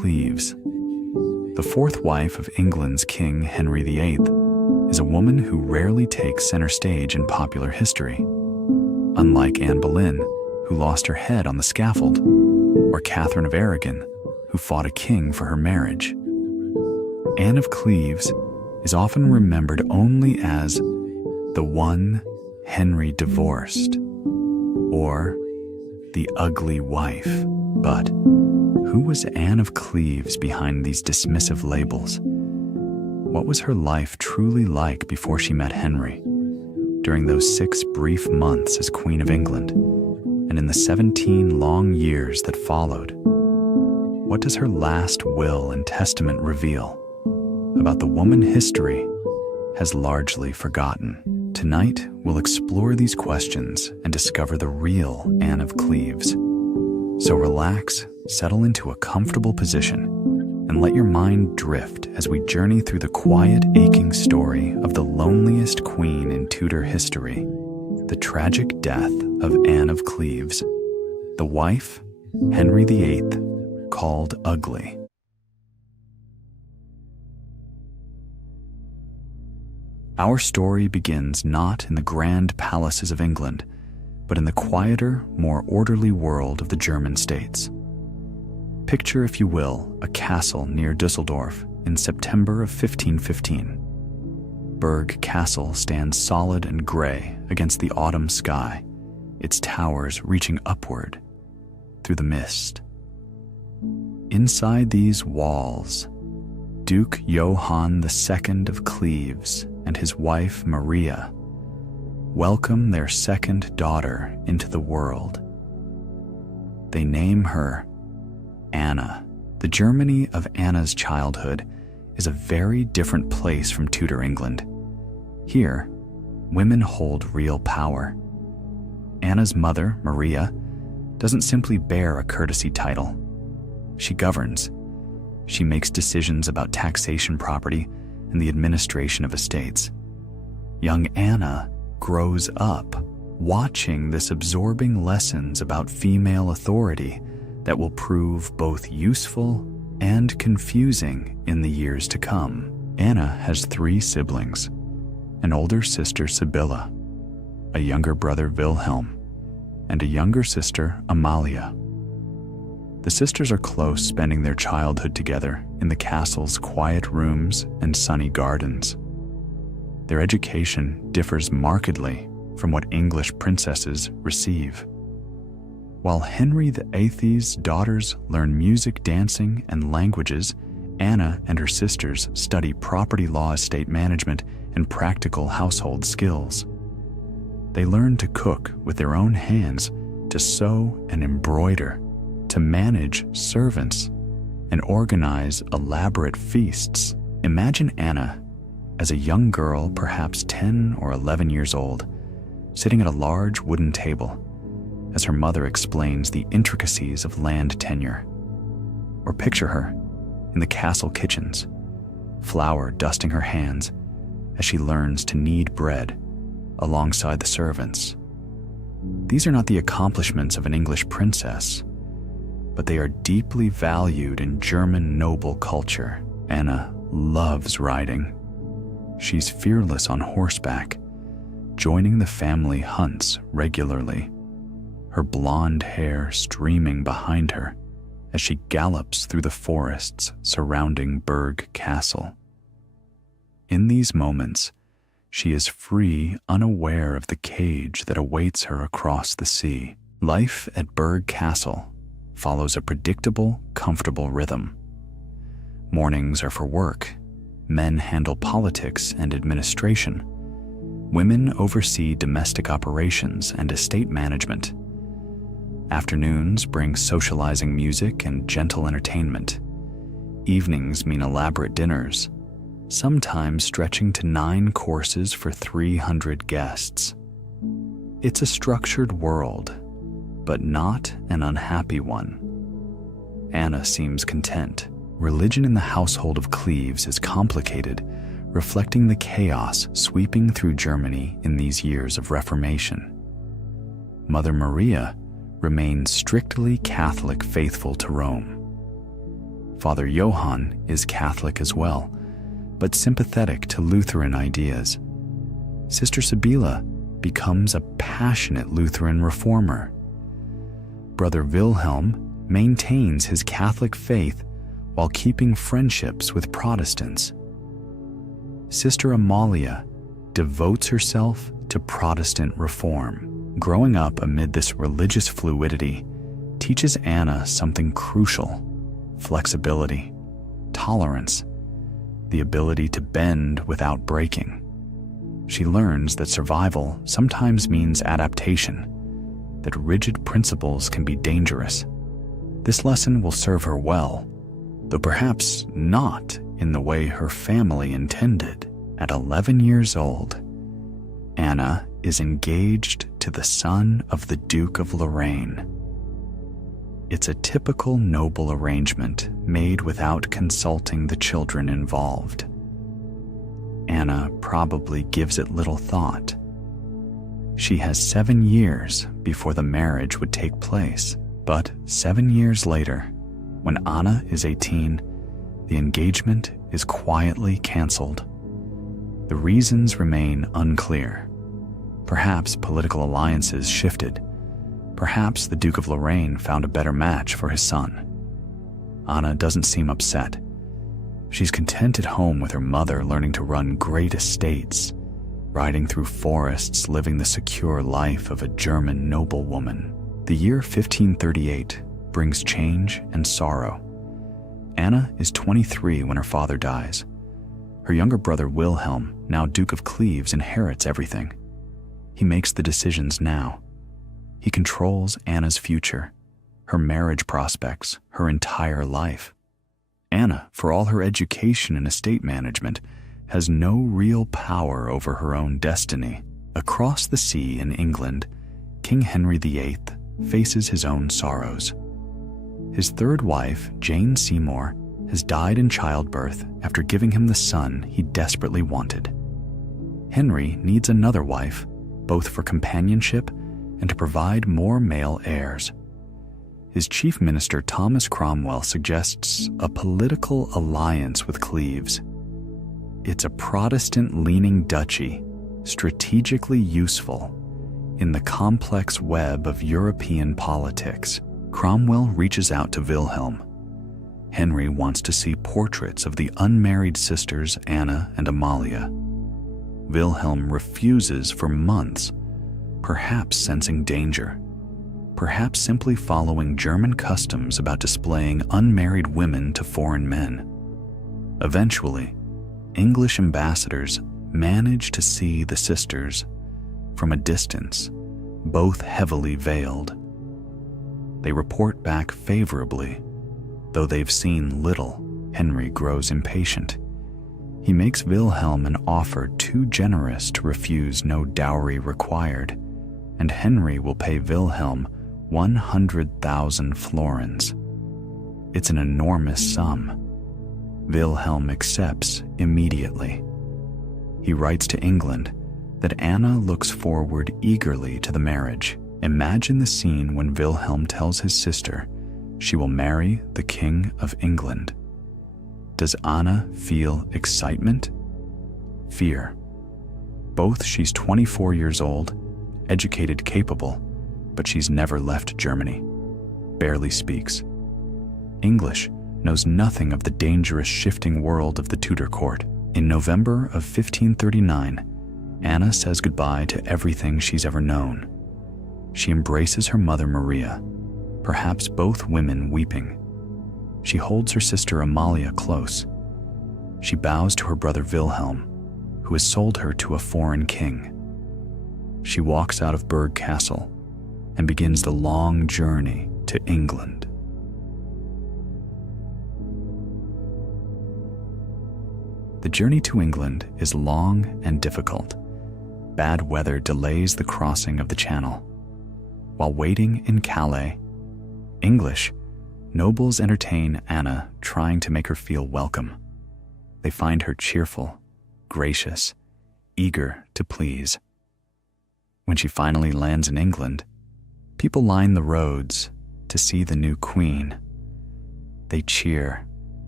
Cleves. The fourth wife of England's King Henry VIII is a woman who rarely takes center stage in popular history. Unlike Anne Boleyn, who lost her head on the scaffold, or Catherine of Aragon, who fought a king for her marriage. Anne of Cleves is often remembered only as the one Henry divorced, or the ugly wife. But who was Anne of Cleves behind these dismissive labels? What was her life truly like before she met Henry, during those 6 brief months as Queen of England, and in the 17 long years that followed? What does her last will and testament reveal about the woman history has largely forgotten? Tonight, we'll explore these questions and discover the real Anne of Cleves. So relax, settle into a comfortable position, and let your mind drift as we journey through the quiet, aching story of the loneliest queen in Tudor history, the tragic death of Anne of Cleves, the wife, Henry VIII, called ugly. Our story begins not in the grand palaces of England, but in the quieter, more orderly world of the German states. Picture, if you will, a castle near Dusseldorf in September of 1515. Berg Castle stands solid and gray against the autumn sky, its towers reaching upward through the mist. Inside these walls, Duke Johann II of Cleves and his wife Maria welcome their second daughter into the world. They name her Anna. The Germany of Anna's childhood is a very different place from Tudor England. Here, women hold real power. Anna's mother, Maria, doesn't simply bear a courtesy title. She governs. She makes decisions about taxation property and the administration of estates. Young Anna grows up watching this, absorbing lessons about female authority that will prove both useful and confusing in the years to come. Anna has 3 siblings, an older sister Sibylla, a younger brother Wilhelm, and a younger sister Amalia. The sisters are close, spending their childhood together in the castle's quiet rooms and sunny gardens. Their education differs markedly from what English princesses receive. While Henry VIII's daughters learn music, dancing, and languages, Anna and her sisters study property law, estate management, and practical household skills. They learn to cook with their own hands, to sew and embroider, to manage servants, and organize elaborate feasts. Imagine Anna as a young girl, perhaps 10 or 11 years old, sitting at a large wooden table as her mother explains the intricacies of land tenure. Or picture her in the castle kitchens, flour dusting her hands as she learns to knead bread alongside the servants. These are not the accomplishments of an English princess, but they are deeply valued in German noble culture. Anna loves riding. She's fearless on horseback, joining the family hunts regularly, her blonde hair streaming behind her as she gallops through the forests surrounding Berg Castle. In these moments, she is free, unaware of the cage that awaits her across the sea. Life at Berg Castle follows a predictable, comfortable rhythm. Mornings are for work. Men handle politics and administration. Women oversee domestic operations and estate management. Afternoons bring socializing music and gentle entertainment. Evenings mean elaborate dinners, sometimes stretching to 9 courses for 300 guests. It's a structured world, but not an unhappy one. Anna seems content. Religion in the household of Cleves is complicated, reflecting the chaos sweeping through Germany in these years of Reformation. Mother Maria remains strictly Catholic, faithful to Rome. Father Johann is Catholic as well, but sympathetic to Lutheran ideas. Sister Sibylla becomes a passionate Lutheran reformer. Brother Wilhelm maintains his Catholic faith while keeping friendships with Protestants. Sister Amalia devotes herself to Protestant reform. Growing up amid this religious fluidity teaches Anna something crucial: flexibility, tolerance, the ability to bend without breaking. She learns that survival sometimes means adaptation, that rigid principles can be dangerous. This lesson will serve her well, though perhaps not in the way her family intended. At 11 years old, Anna is engaged to the son of the Duke of Lorraine. It's a typical noble arrangement made without consulting the children involved. Anna probably gives it little thought. She has 7 years before the marriage would take place, but 7 years later, when Anna is 18, the engagement is quietly canceled. The reasons remain unclear. Perhaps political alliances shifted. Perhaps the Duke of Lorraine found a better match for his son. Anna doesn't seem upset. She's content at home with her mother, learning to run great estates, riding through forests, living the secure life of a German noblewoman. The year 1538 brings change and sorrow. Anna is 23 when her father dies. Her younger brother Wilhelm, now Duke of Cleves, inherits everything. He makes the decisions now. He controls Anna's future, her marriage prospects, her entire life. Anna, for all her education in estate management, has no real power over her own destiny. Across the sea in England, King Henry VIII faces his own sorrows. His third wife, Jane Seymour, has died in childbirth after giving him the son he desperately wanted. Henry needs another wife, both for companionship and to provide more male heirs. His chief minister, Thomas Cromwell, suggests a political alliance with Cleves. It's a Protestant-leaning duchy, strategically useful in the complex web of European politics. Cromwell reaches out to Wilhelm. Henry wants to see portraits of the unmarried sisters Anna and Amalia. Wilhelm refuses for months, perhaps sensing danger, perhaps simply following German customs about displaying unmarried women to foreign men. Eventually, English ambassadors manage to see the sisters from a distance, both heavily veiled. They report back favorably. Though they've seen little, Henry grows impatient. He makes Wilhelm an offer too generous to refuse, no dowry required, and Henry will pay Wilhelm 100,000 florins. It's an enormous sum. Wilhelm accepts immediately. He writes to England that Anna looks forward eagerly to the marriage. Imagine the scene when Wilhelm tells his sister she will marry the King of England. Does Anna feel excitement? Fear. Both she's 24 years old, educated, capable, but she's never left Germany, barely speaks English, knows nothing of the dangerous, shifting world of the Tudor court. In November of 1539, Anna says goodbye to everything she's ever known. She embraces her mother Maria, perhaps both women weeping. She holds her sister Amalia close. She bows to her brother Wilhelm, who has sold her to a foreign king. She walks out of Berg Castle and begins the long journey to England. The journey to England is long and difficult. Bad weather delays the crossing of the Channel. While waiting in Calais, English nobles entertain Anna, trying to make her feel welcome. They find her cheerful, gracious, eager to please. When she finally lands in England, people line the roads to see the new queen. They cheer,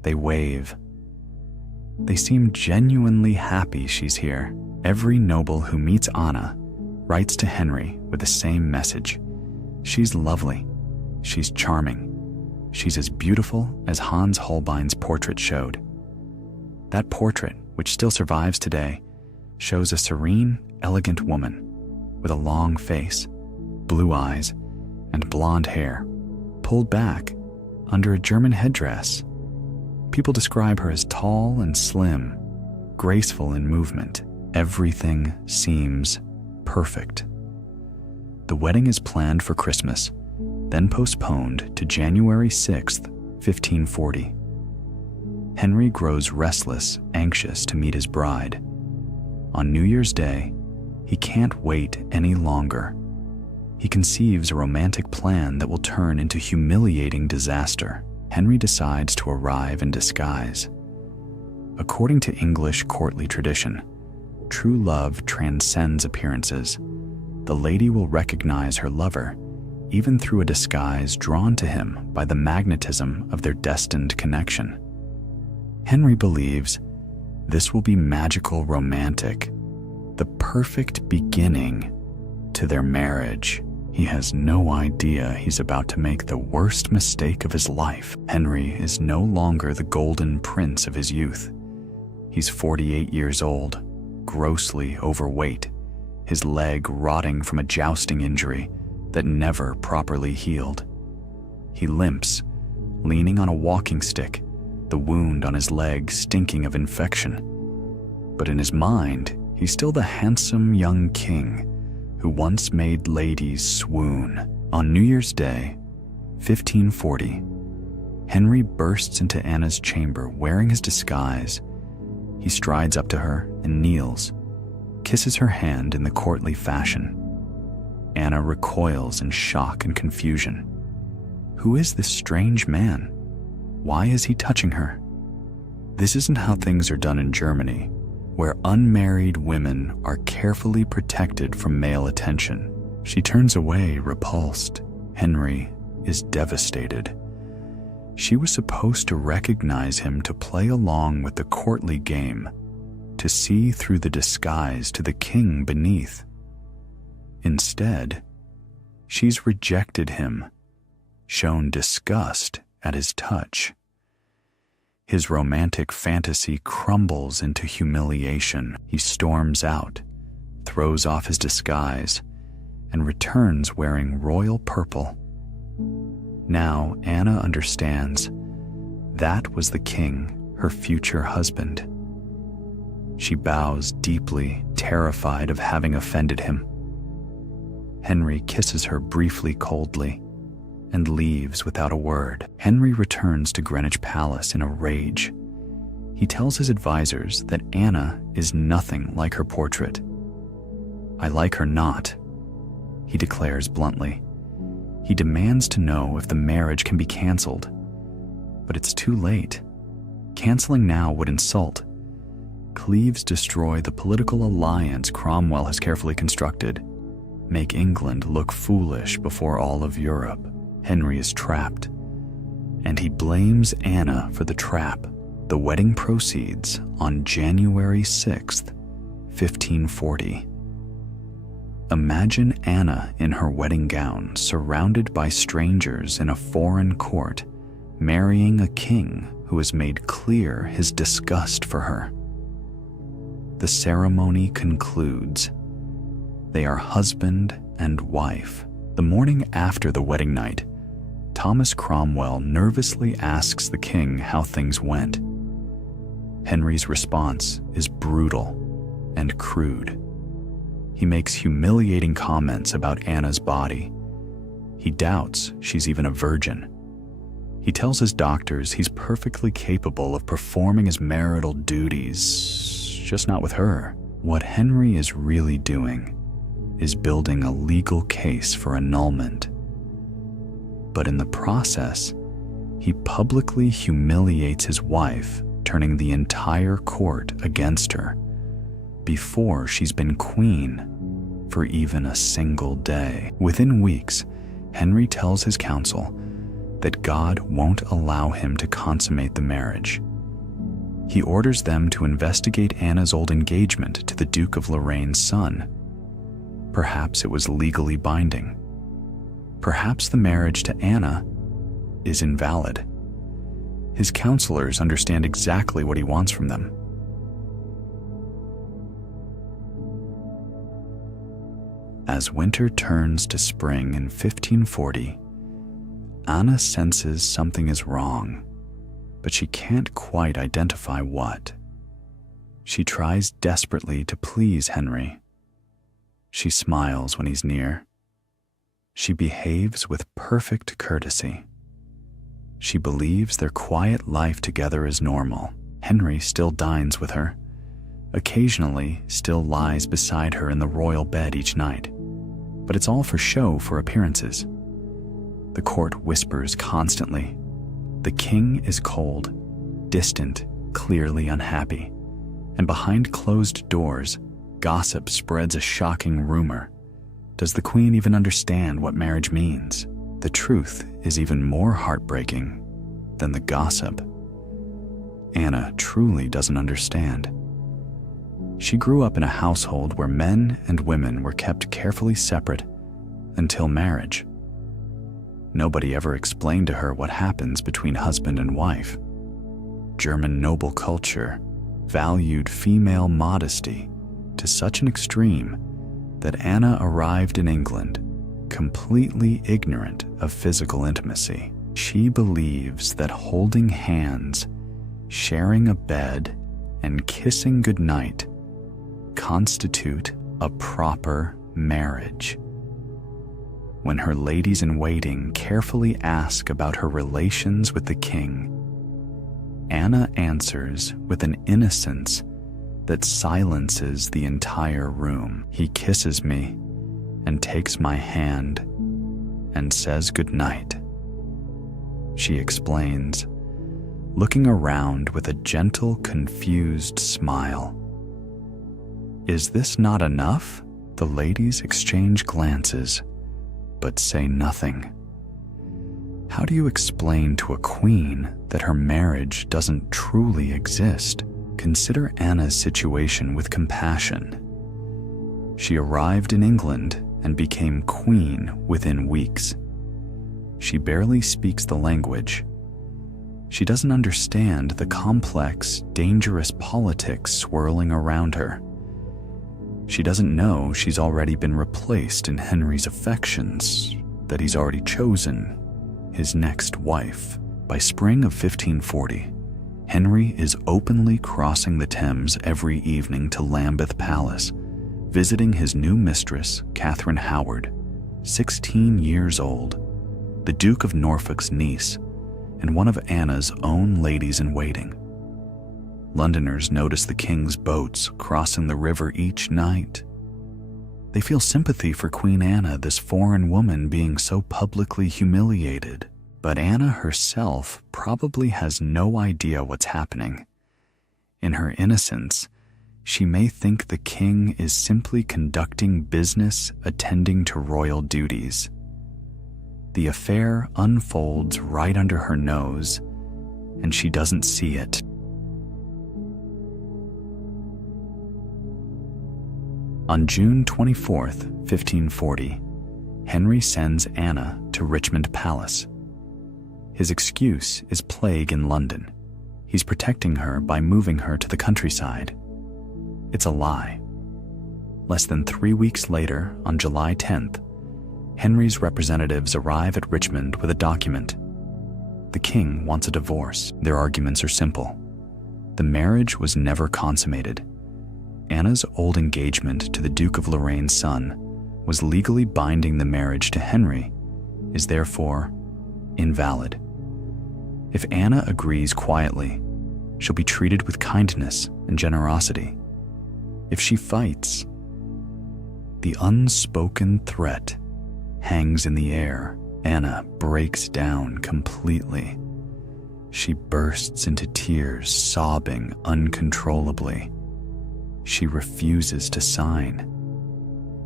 They wave. They seem genuinely happy she's here. Every noble who meets Anna writes to Henry with the same message. She's lovely. She's charming. She's as beautiful as Hans Holbein's portrait showed. That portrait, which still survives today, shows a serene, elegant woman with a long face, blue eyes, and blonde hair, pulled back under a German headdress. People describe her as tall and slim, graceful in movement. Everything seems perfect. The wedding is planned for Christmas, then postponed to January 6th, 1540. Henry grows restless, anxious to meet his bride. On New Year's Day, he can't wait any longer. He conceives a romantic plan that will turn into humiliating disaster. Henry decides to arrive in disguise. According to English courtly tradition, true love transcends appearances. The lady will recognize her lover even through a disguise drawn to him by the magnetism of their destined connection. Henry believes this will be magical romantic, the perfect beginning to their marriage. He has no idea he's about to make the worst mistake of his life. Henry is no longer the golden prince of his youth. He's 48 years old, grossly overweight, his leg rotting from a jousting injury that never properly healed. He limps, leaning on a walking stick, the wound on his leg stinking of infection. But in his mind, he's still the handsome young king who once made ladies swoon. On New Year's Day, 1540, Henry bursts into Anna's chamber wearing his disguise. He strides up to her and kneels, kisses her hand in the courtly fashion. Anna recoils in shock and confusion. Who is this strange man? Why is he touching her? This isn't how things are done in Germany, where unmarried women are carefully protected from male attention. She turns away, repulsed. Henry is devastated. She was supposed to recognize him, to play along with the courtly game, to see through the disguise to the king beneath. Instead, she's rejected him, shown disgust at his touch. His romantic fantasy crumbles into humiliation. He storms out, throws off his disguise, and returns wearing royal purple. Now Anna understands that was the king, her future husband. She bows deeply, terrified of having offended him. Henry kisses her briefly coldly and leaves without a word. Henry returns to Greenwich Palace in a rage. He tells his advisors that Anna is nothing like her portrait. "I like her not," he declares bluntly. He demands to know if the marriage can be cancelled. But it's too late. Cancelling now would insult. Cleves destroy the political alliance Cromwell has carefully constructed, make England look foolish before all of Europe. Henry is trapped, and he blames Anna for the trap. The wedding proceeds on January 6th, 1540. Imagine Anna in her wedding gown, surrounded by strangers in a foreign court, marrying a king who has made clear his disgust for her. The ceremony concludes. They are husband and wife. The morning after the wedding night, Thomas Cromwell nervously asks the king how things went. Henry's response is brutal and crude. He makes humiliating comments about Anna's body. He doubts she's even a virgin. He tells his doctors he's perfectly capable of performing his marital duties, just not with her. What Henry is really doing is building a legal case for annulment. But in the process, he publicly humiliates his wife, turning the entire court against her, before she's been queen for even a single day. Within weeks, Henry tells his council that God won't allow him to consummate the marriage. He orders them to investigate Anna's old engagement to the Duke of Lorraine's son. Perhaps it was legally binding. Perhaps the marriage to Anna is invalid. His counselors understand exactly what he wants from them. As winter turns to spring in 1540, Anna senses something is wrong, but she can't quite identify what. She tries desperately to please Henry. She smiles when he's near. She behaves with perfect courtesy. She believes their quiet life together is normal. Henry still dines with her, occasionally still lies beside her in the royal bed each night, but it's all for show, for appearances. The court whispers constantly. The king is cold, distant, clearly unhappy, and behind closed doors, gossip spreads a shocking rumor. Does the queen even understand what marriage means? The truth is even more heartbreaking than the gossip. Anna truly doesn't understand. She grew up in a household where men and women were kept carefully separate until marriage. Nobody ever explained to her what happens between husband and wife. German noble culture valued female modesty to such an extreme that Anna arrived in England completely ignorant of physical intimacy. She believes that holding hands, sharing a bed, and kissing goodnight constitute a proper marriage. When her ladies-in-waiting carefully ask about her relations with the king, Anna answers with an innocence that silences the entire room. He kisses me and takes my hand and says goodnight. She explains, looking around with a gentle, confused smile. Is this not enough? The ladies exchange glances, but say nothing. How do you explain to a queen that her marriage doesn't truly exist? Consider Anna's situation with compassion. She arrived in England and became queen within weeks. She barely speaks the language. She doesn't understand the complex, dangerous politics swirling around her. She doesn't know she's already been replaced in Henry's affections, that he's already chosen his next wife. By spring of 1540, Henry is openly crossing the Thames every evening to Lambeth Palace, visiting his new mistress, Catherine Howard, 16 years old, the Duke of Norfolk's niece, and one of Anna's own ladies-in-waiting. Londoners notice the king's boats crossing the river each night. They feel sympathy for Queen Anna, this foreign woman being so publicly humiliated. But Anna herself probably has no idea what's happening. In her innocence, she may think the king is simply conducting business, attending to royal duties. The affair unfolds right under her nose, and she doesn't see it. On June 24th, 1540, Henry sends Anna to Richmond Palace. His excuse is plague in London. He's protecting her by moving her to the countryside. It's a lie. Less than 3 weeks later, on July 10th, Henry's representatives arrive at Richmond with a document. The king wants a divorce. Their arguments are simple. The marriage was never consummated. Anna's old engagement to the Duke of Lorraine's son was legally binding. The marriage to Henry is therefore invalid. If Anna agrees quietly, she'll be treated with kindness and generosity. If she fights, the unspoken threat hangs in the air. Anna breaks down completely. She bursts into tears, sobbing uncontrollably. She refuses to sign.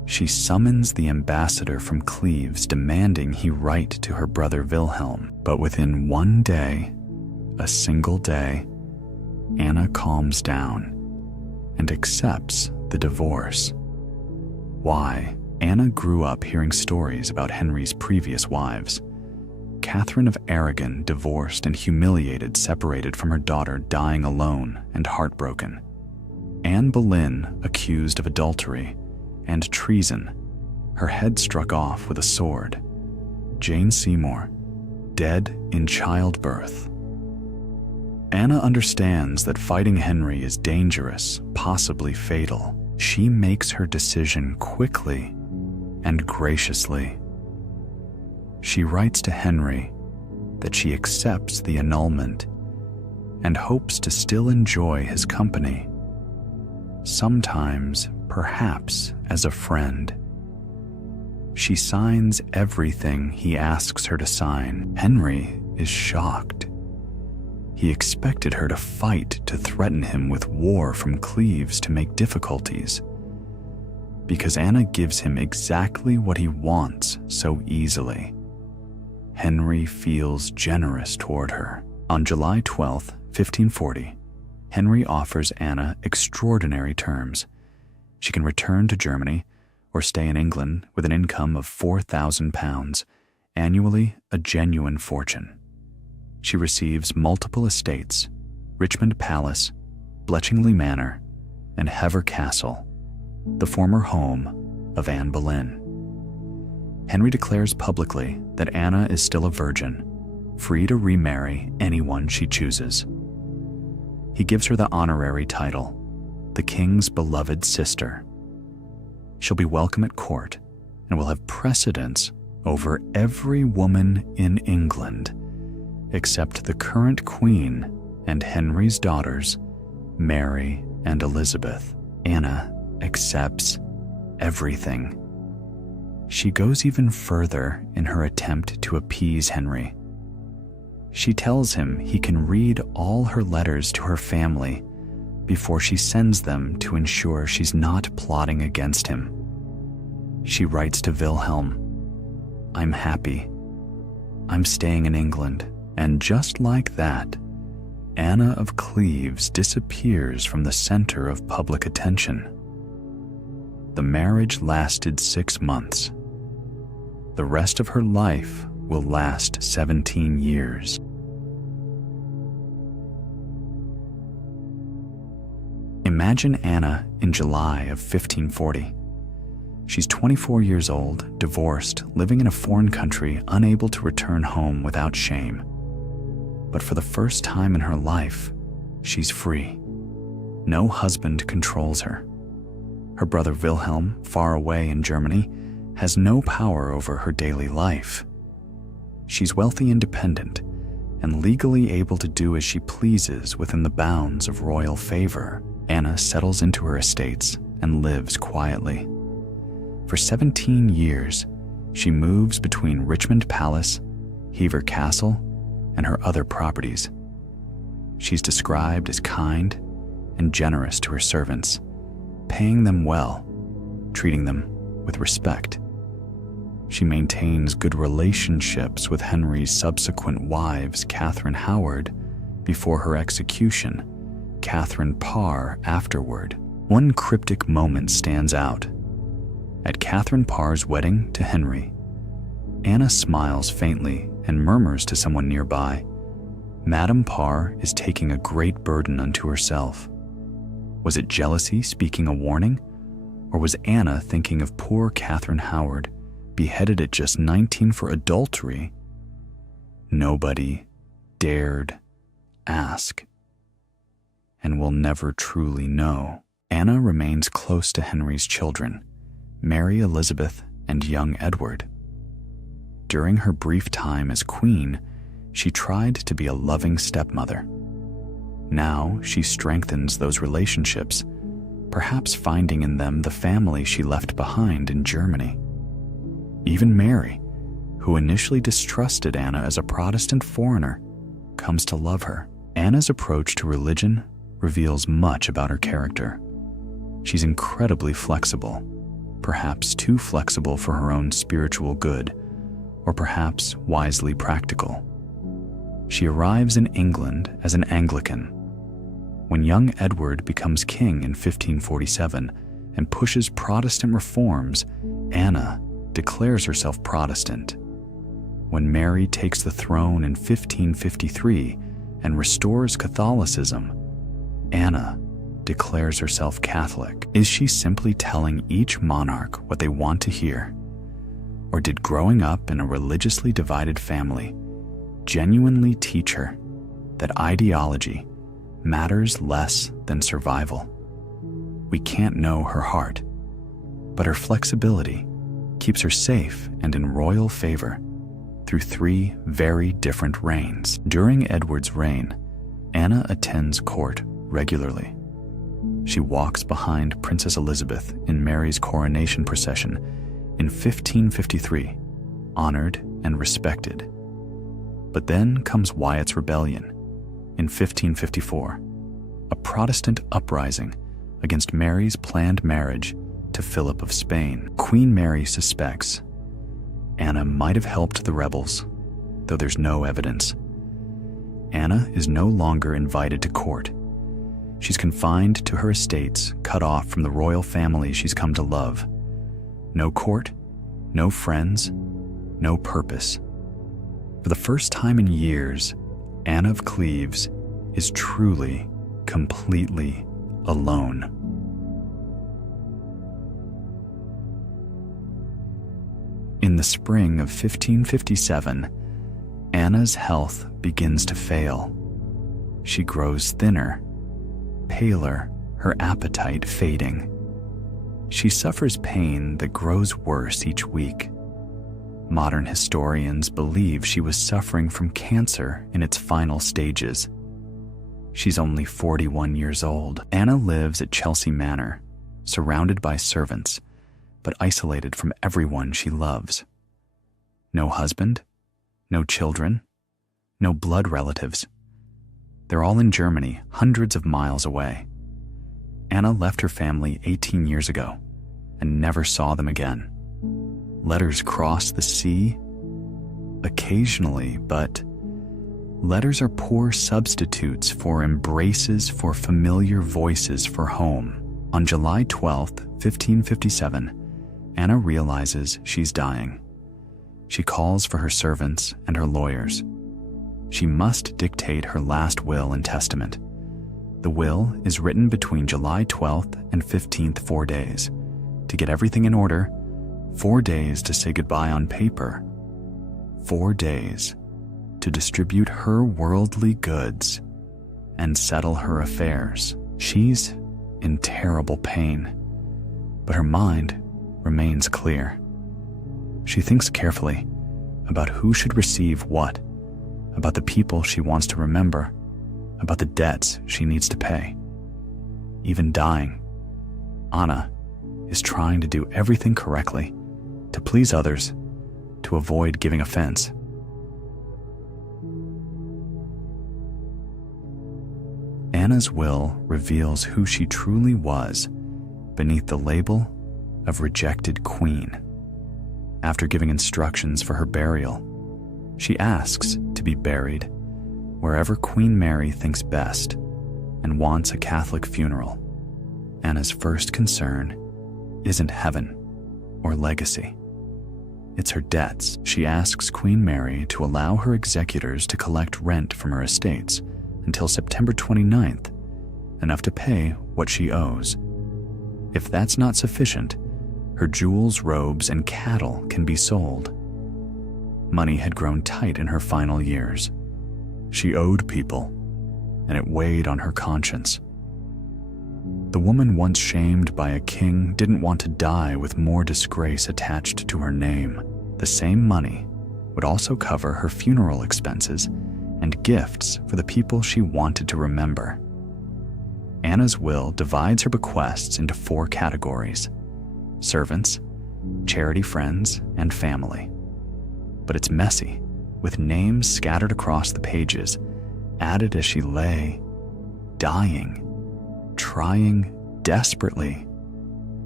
She summons the ambassador from Cleves, demanding he write to her brother Wilhelm. But within one day, a single day, Anna calms down and accepts the divorce. Why? Anna grew up hearing stories about Henry's previous wives. Catherine of Aragon, divorced and humiliated, separated from her daughter, dying alone and heartbroken. Anne Boleyn, accused of adultery and treason, her head struck off with a sword. Jane Seymour, dead in childbirth. Anna understands that fighting Henry is dangerous, possibly fatal. She makes her decision quickly and graciously. She writes to Henry that she accepts the annulment and hopes to still enjoy his company, sometimes perhaps as a friend. She signs everything he asks her to sign. Henry is shocked. He expected her to fight, to threaten him with war from Cleves, to make difficulties. Because Anna gives him exactly what he wants so easily, Henry feels generous toward her. On July 12, 1540, Henry offers Anna extraordinary terms. She can return to Germany or stay in England with an income of £4,000, annually a genuine fortune. She receives multiple estates: Richmond Palace, Bletchingley Manor, and Hever Castle, the former home of Anne Boleyn. Henry declares publicly that Anna is still a virgin, free to remarry anyone she chooses. He gives her the honorary title, the King's beloved sister. She'll be welcome at court and will have precedence over every woman in England, except the current Queen and Henry's daughters, Mary and Elizabeth. Anna accepts everything. She goes even further in her attempt to appease Henry. She tells him he can read all her letters to her family before she sends them to ensure she's not plotting against him. She writes to Wilhelm, "I'm happy. I'm staying in England." And just like that, Anna of Cleves disappears from the center of public attention. The marriage lasted 6 months. The rest of her life will last 17 years. Imagine Anna in July of 1540. She's 24 years old, divorced, living in a foreign country, unable to return home without shame. But for the first time in her life, she's free. No husband controls her. Her brother Wilhelm, far away in Germany, has no power over her daily life. She's wealthy, independent, and legally able to do as she pleases within the bounds of royal favor. Anna settles into her estates and lives quietly. For 17 years, she moves between Richmond Palace, Hever Castle, and her other properties. She's described as kind and generous to her servants, paying them well, treating them with respect. She maintains good relationships with Henry's subsequent wives, Catherine Howard before her execution, Catherine Parr afterward. One cryptic moment stands out. At Catherine Parr's wedding to Henry, Anna smiles faintly and murmurs to someone nearby, "Madame Parr is taking a great burden unto herself." Was it jealousy speaking a warning? Or was Anna thinking of poor Catherine Howard, beheaded at just 19 for adultery? Nobody dared ask, and will never truly know. Anna remains close to Henry's children, Mary Elizabeth and young Edward. During her brief time as queen, she tried to be a loving stepmother. Now she strengthens those relationships, perhaps finding in them the family she left behind in Germany. Even Mary, who initially distrusted Anna as a Protestant foreigner, comes to love her. Anna's approach to religion reveals much about her character. She's incredibly flexible, perhaps too flexible for her own spiritual good, or perhaps wisely practical. She arrives in England as an Anglican. When young Edward becomes king in 1547 and pushes Protestant reforms, Anna declares herself Protestant. When Mary takes the throne in 1553 and restores Catholicism, Anna declares herself Catholic. Is she simply telling each monarch what they want to hear? Or did growing up in a religiously divided family genuinely teach her that ideology matters less than survival? We can't know her heart, but her flexibility keeps her safe and in royal favor through 3 very different reigns. During Edward's reign, Anna attends court regularly. She walks behind Princess Elizabeth in Mary's coronation procession in 1553, honored and respected. But then comes Wyatt's Rebellion in 1554, a Protestant uprising against Mary's planned marriage to Philip of Spain. Queen Mary suspects Anna might have helped the rebels, though there's no evidence. Anna is no longer invited to court. She's confined to her estates, cut off from the royal family she's come to love. No court, no friends, no purpose. For the first time in years, Anne of Cleves is truly, completely alone. In the spring of 1557, Anna's health begins to fail. She grows thinner, paler, her appetite fading. She suffers pain that grows worse each week. Modern historians believe she was suffering from cancer in its final stages. She's only 41 years old. Anna lives at Chelsea Manor, surrounded by servants, but isolated from everyone she loves. No husband, no children, no blood relatives. They're all in Germany, hundreds of miles away. Anna left her family 18 years ago and never saw them again. Letters cross the sea occasionally, but letters are poor substitutes for embraces, for familiar voices, for home. On July 12, 1557, Anna realizes she's dying. She calls for her servants and her lawyers. She must dictate her last will and testament. The will is written between July 12th and 15th, 4 days. To get everything in order, 4 days to say goodbye on paper, 4 days to distribute her worldly goods and settle her affairs. She's in terrible pain, but her mind remains clear. She thinks carefully about who should receive what, about the people she wants to remember, about the debts she needs to pay. Even dying, Anna is trying to do everything correctly, to please others, to avoid giving offense. Anna's will reveals who she truly was beneath the label of rejected queen. After giving instructions for her burial, she asks to be buried wherever Queen Mary thinks best and wants a Catholic funeral. Anna's first concern isn't heaven or legacy. It's her debts. She asks Queen Mary to allow her executors to collect rent from her estates until September 29th, enough to pay what she owes. If that's not sufficient, her jewels, robes, and cattle can be sold. Money had grown tight in her final years. She owed people, and it weighed on her conscience. The woman once shamed by a king didn't want to die with more disgrace attached to her name. The same money would also cover her funeral expenses and gifts for the people she wanted to remember. Anna's will divides her bequests into 4 categories: servants, charity friends, and family. But it's messy, with names scattered across the pages, added as she lay, dying, trying desperately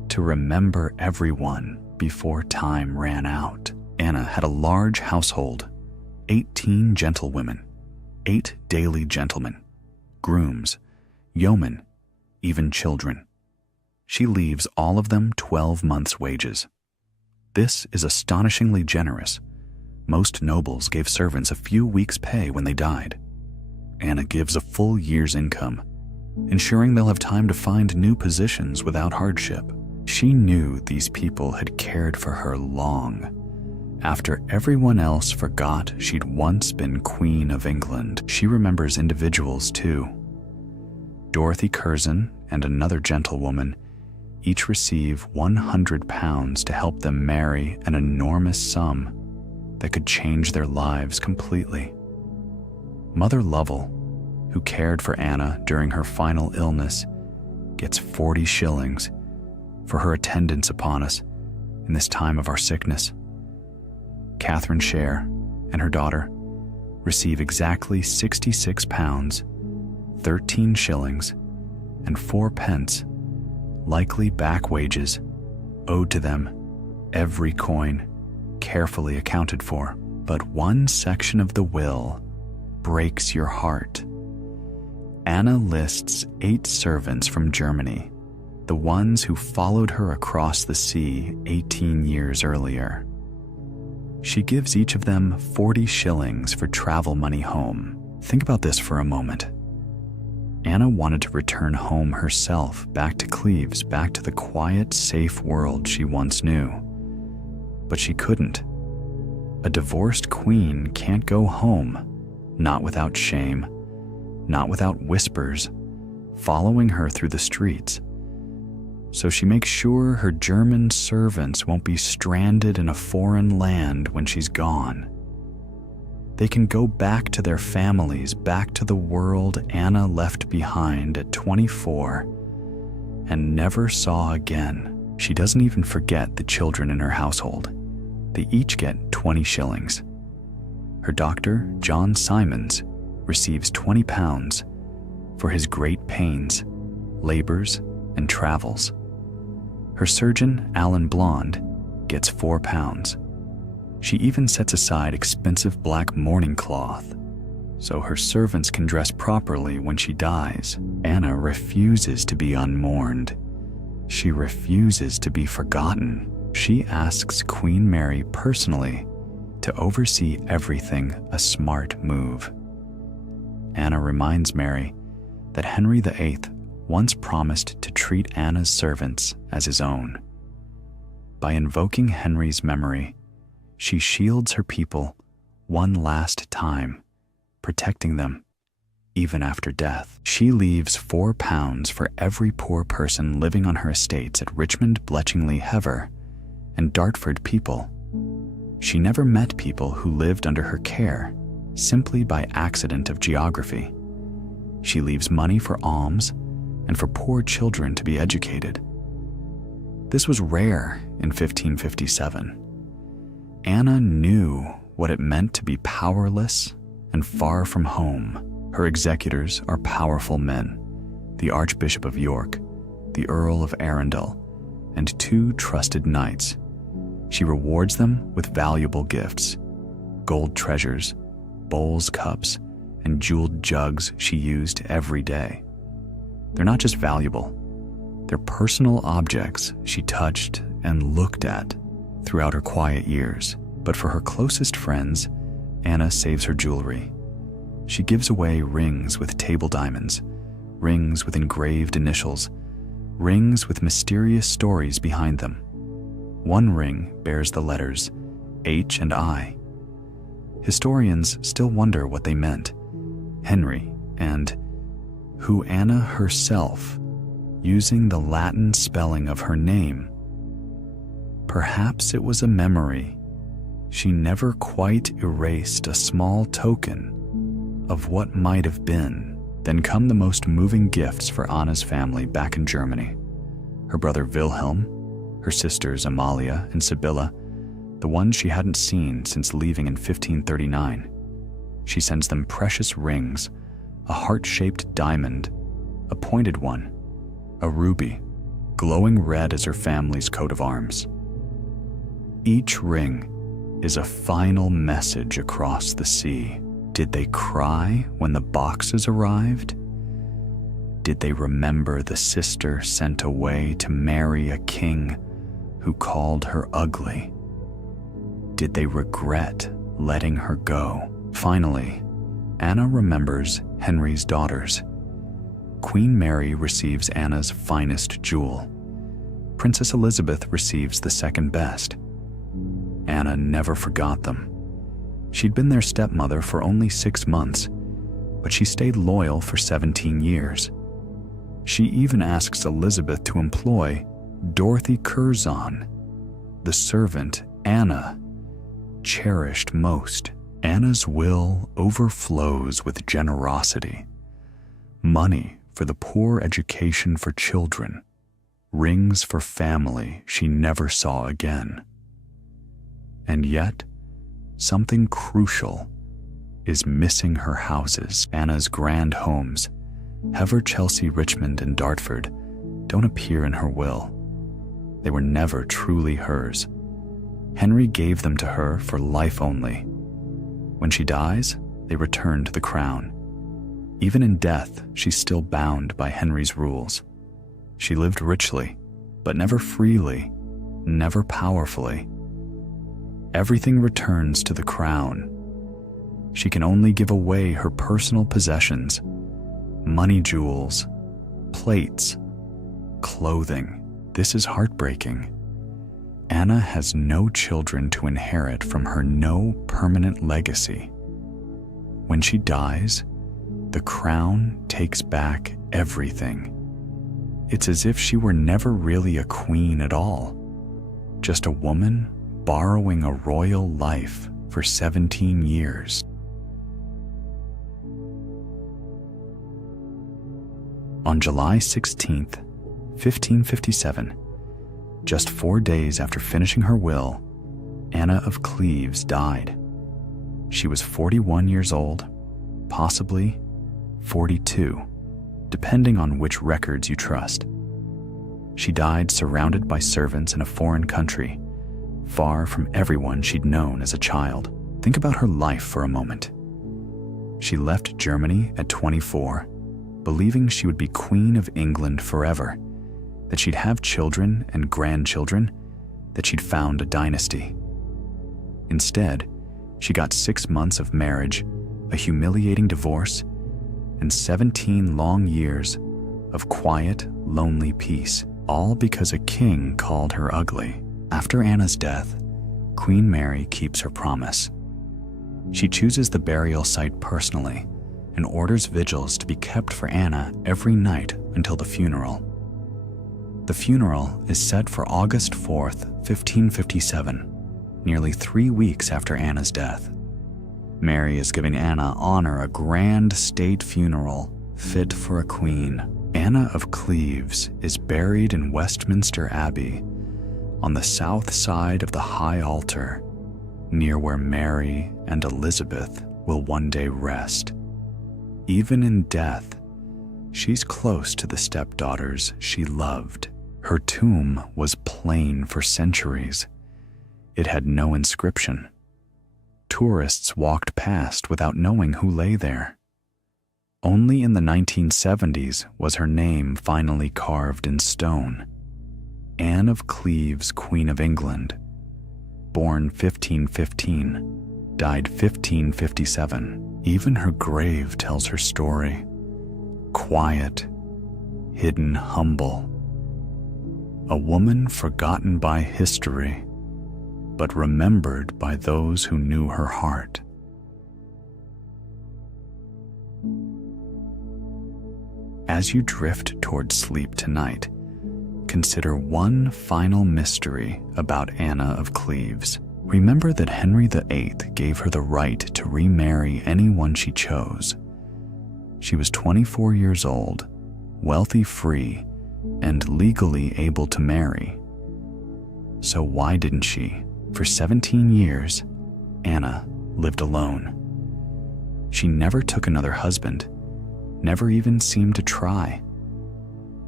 to remember everyone before time ran out. Anna had a large household, 18 gentlewomen, 8 daily gentlemen, grooms, yeomen, even children. She leaves all of them 12 months' wages. This is astonishingly generous. Most nobles gave servants a few weeks' pay when they died. Anna gives a full year's income, ensuring they'll have time to find new positions without hardship. She knew these people had cared for her long, after everyone else forgot she'd once been Queen of England. She remembers individuals too. Dorothy Curzon and another gentlewoman each receive £100 to help them marry an enormous sum that could change their lives completely. Mother Lovell, who cared for Anna during her final illness, gets 40 shillings for her attendance upon us in this time of our sickness. Catherine Share and her daughter receive exactly £66, 13 shillings, and 4 pence, likely back wages, owed to them, every coin carefully accounted for. But one section of the will breaks your heart. Anna lists 8 servants from Germany, the ones who followed her across the sea 18 years earlier. She gives each of them 40 shillings for travel money home. Think about this for a moment. Anna wanted to return home herself, back to Cleves, back to the quiet, safe world she once knew. But she couldn't. A divorced queen can't go home, not without shame, not without whispers following her through the streets. So she makes sure her German servants won't be stranded in a foreign land when she's gone. They can go back to their families, back to the world Anna left behind at 24 and never saw again. She doesn't even forget the children in her household. They each get 20 shillings. Her doctor, John Simons, receives £20 for his great pains, labors, and travels. Her surgeon, Alan Blonde, gets £4. She even sets aside expensive black mourning cloth so her servants can dress properly when she dies. Anna refuses to be unmourned. She refuses to be forgotten. She asks Queen Mary personally to oversee everything, a smart move. Anna reminds Mary that Henry VIII once promised to treat Anna's servants as his own. By invoking Henry's memory, she shields her people one last time, protecting them even after death. She leaves £4 for every poor person living on her estates at Richmond, Bletchingley, Hever, and Dartford people. She never met people who lived under her care simply by accident of geography. She leaves money for alms and for poor children to be educated. This was rare in 1557. Anna knew what it meant to be powerless and far from home. Her executors are powerful men, the Archbishop of York, the Earl of Arundel, and 2 trusted knights. She rewards them with valuable gifts, gold treasures, bowls, cups, and jeweled jugs she used every day. They're not just valuable, they're personal objects she touched and looked at throughout her quiet years. But for her closest friends, Anna saves her jewelry. She gives away rings with table diamonds, rings with engraved initials, rings with mysterious stories behind them. One ring bears the letters H and I. Historians still wonder what they meant. Henry and who Anna herself, using the Latin spelling of her name. Perhaps it was a memory. She never quite erased a small token of what might have been. Then come the most moving gifts for Anna's family back in Germany. Her brother Wilhelm, her sisters Amalia and Sibylla, the ones she hadn't seen since leaving in 1539. She sends them precious rings, a heart-shaped diamond, a pointed one, a ruby, glowing red as her family's coat of arms. Each ring is a final message across the sea. Did they cry when the boxes arrived? Did they remember the sister sent away to marry a king who called her ugly? Did they regret letting her go? Finally, Anna remembers Henry's daughters. Queen Mary receives Anna's finest jewel. Princess Elizabeth receives the second best. Anna never forgot them. She'd been their stepmother for only 6 months, but she stayed loyal for 17 years. She even asks Elizabeth to employ Dorothy Curzon, the servant Anna cherished most. Anna's will overflows with generosity. Money for the poor education for children, rings for family she never saw again. And yet, something crucial is missing her houses. Anna's grand homes, Hever, Chelsea, Richmond, and Dartford, don't appear in her will. They were never truly hers. Henry gave them to her for life only. When she dies, they return to the crown. Even in death, she's still bound by Henry's rules. She lived richly, but never freely, never powerfully. Everything returns to the crown. She can only give away her personal possessions, money, jewels, plates, clothing. This is heartbreaking. Anna has no children to inherit from her no permanent legacy. When she dies, the crown takes back everything. It's as if she were never really a queen at all, just a woman borrowing a royal life for 17 years. On July 16th, 1557, just 4 days after finishing her will, Anne of Cleves died. She was 41 years old, possibly 42, depending on which records you trust. She died surrounded by servants in a foreign country, far from everyone she'd known as a child. Think about her life for a moment. She left Germany at 24, believing she would be Queen of England forever, that she'd have children and grandchildren, that she'd found a dynasty. Instead, she got 6 months of marriage, a humiliating divorce, and 17 long years of quiet, lonely peace, all because a king called her ugly. After Anna's death, Queen Mary keeps her promise. She chooses the burial site personally and orders vigils to be kept for Anna every night until the funeral. The funeral is set for August 4th, 1557, nearly 3 weeks after Anna's death. Mary is giving Anna honor a grand state funeral fit for a queen. Anne of Cleves is buried in Westminster Abbey on the south side of the high altar, near where Mary and Elizabeth will one day rest. Even in death, she's close to the stepdaughters she loved. Her tomb was plain for centuries. It had no inscription. Tourists walked past without knowing who lay there. Only in the 1970s was her name finally carved in stone. Anne of Cleves, Queen of England, born 1515, died 1557. Even her grave tells her story. Quiet, hidden, humble. A woman forgotten by history, but remembered by those who knew her heart. As you drift toward sleep tonight, consider one final mystery about Anne of Cleves. Remember that Henry VIII gave her the right to remarry anyone she chose. She was 24 years old, wealthy, free, and legally able to marry. So why didn't she? For 17 years, Anna lived alone. She never took another husband, never even seemed to try.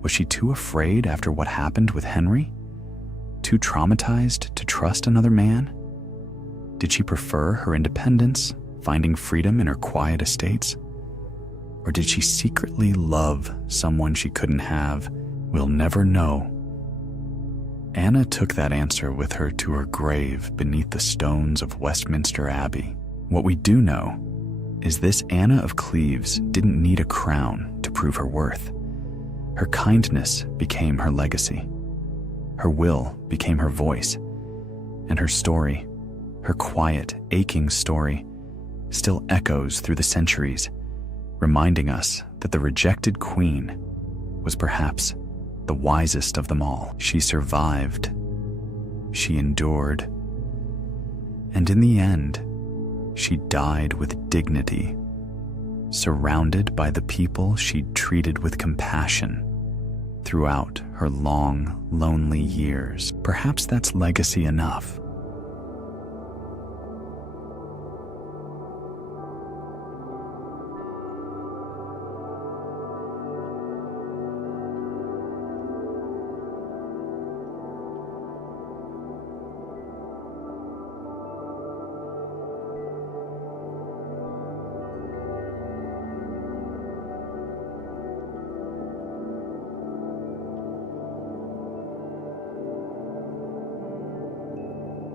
Was she too afraid after what happened with Henry? Too traumatized to trust another man? Did she prefer her independence, finding freedom in her quiet estates? Or did she secretly love someone she couldn't have? We'll never know. Anna took that answer with her to her grave beneath the stones of Westminster Abbey. What we do know is this Anne of Cleves didn't need a crown to prove her worth. Her kindness became her legacy. Her will became her voice. And her story, her quiet, aching story, still echoes through the centuries, reminding us that the rejected queen was perhaps the wisest of them all. She survived. She endured. And in the end, she died with dignity, surrounded by the people she'd treated with compassion throughout her long, lonely years. Perhaps that's legacy enough.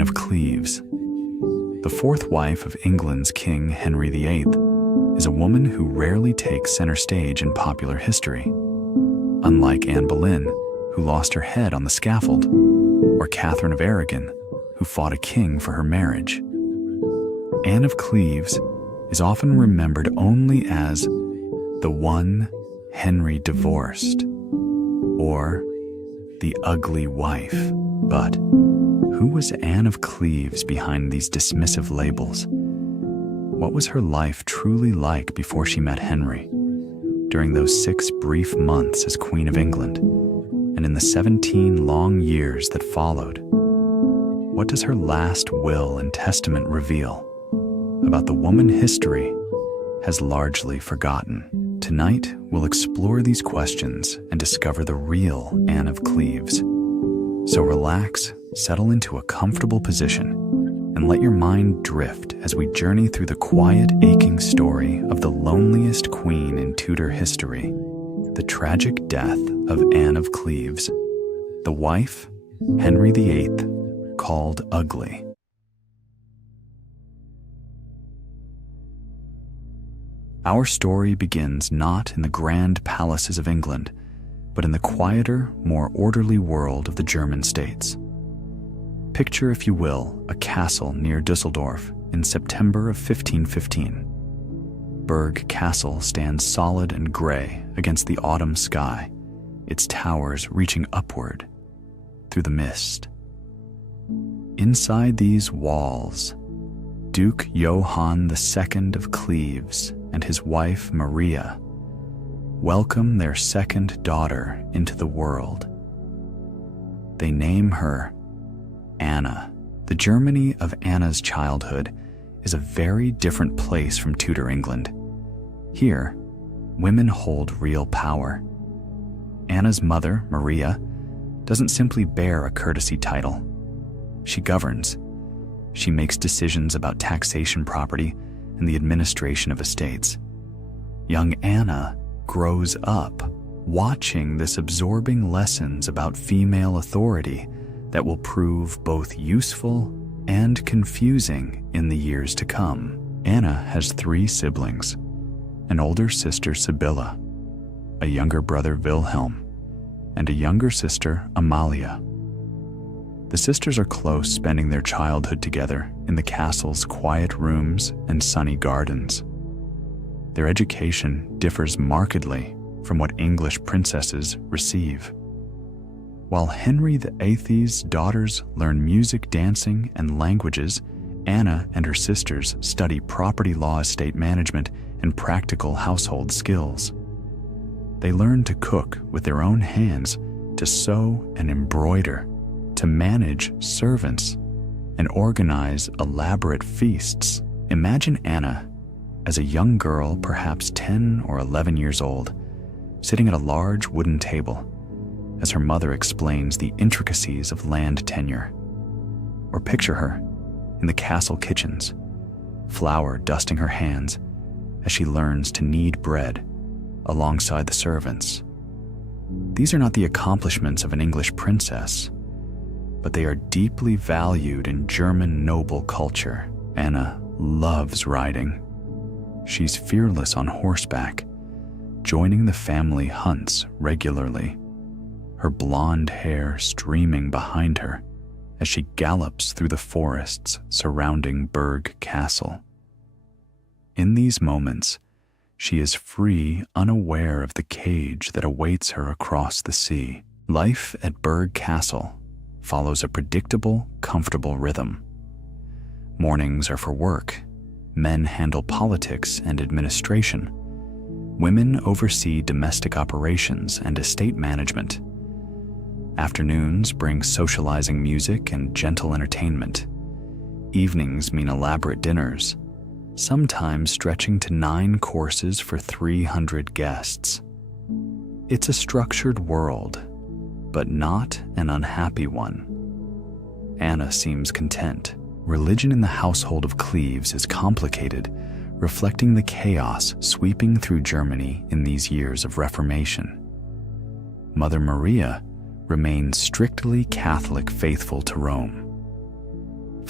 Anne of Cleves. The fourth wife of England's King Henry VIII is a woman who rarely takes center stage in popular history. Unlike Anne Boleyn, who lost her head on the scaffold, or Catherine of Aragon, who fought a king for her marriage. Anne of Cleves is often remembered only as the one Henry divorced, or the ugly wife. But who was Anne of Cleves behind these dismissive labels? What was her life truly like before she met Henry, during those 6 brief months as Queen of England, and in the 17 long years that followed? What does her last will and testament reveal about the woman history has largely forgotten? Tonight, we'll explore these questions and discover the real Anne of Cleves. So relax, settle into a comfortable position, and let your mind drift as we journey through the quiet, aching story of the loneliest queen in Tudor history, the tragic death of Anne of Cleves, the wife, Henry VIII, called ugly. Our story begins not in the grand palaces of England, but in the quieter, more orderly world of the German states. Picture, if you will, a castle near Düsseldorf in September of 1515. Berg Castle stands solid and gray against the autumn sky, its towers reaching upward through the mist. Inside these walls, Duke Johann II of Cleves and his wife Maria welcome their second daughter into the world. They name her Anna. The Germany of Anna's childhood is a very different place from Tudor England. Here, women hold real power. Anna's mother, Maria, doesn't simply bear a courtesy title. She governs. She makes decisions about taxation, property, and the administration of estates. Young Anna grows up watching this, absorbing lessons about female authority that will prove both useful and confusing in the years to come. Anna has 3 siblings: an older sister, Sibylla, a younger brother, Wilhelm, and a younger sister, Amalia. The sisters are close, spending their childhood together in the castle's quiet rooms and sunny gardens. Their education differs markedly from what English princesses receive. While Henry VIII's daughters learn music, dancing, and languages, Anna and her sisters study property law, estate management, and practical household skills. They learn to cook with their own hands, to sew and embroider, to manage servants, and organize elaborate feasts. Imagine Anna as a young girl, perhaps 10 or 11 years old, sitting at a large wooden table as her mother explains the intricacies of land tenure. Or picture her in the castle kitchens, flour dusting her hands as she learns to knead bread alongside the servants. These are not the accomplishments of an English princess, but they are deeply valued in German noble culture. Anna loves riding. She's fearless on horseback, joining the family hunts regularly, her blonde hair streaming behind her as she gallops through the forests surrounding Berg Castle. In these moments, she is free, unaware of the cage that awaits her across the sea. Life at Berg Castle follows a predictable, comfortable rhythm. Mornings are for work. Men handle politics and administration. Women oversee domestic operations and estate management. Afternoons bring socializing music and gentle entertainment. Evenings mean elaborate dinners, sometimes stretching to 9 courses for 300 guests. It's a structured world, but not an unhappy one. Anna seems content. Religion in the household of Cleves is complicated, reflecting the chaos sweeping through Germany in these years of Reformation. Mother Maria remains strictly Catholic, faithful to Rome.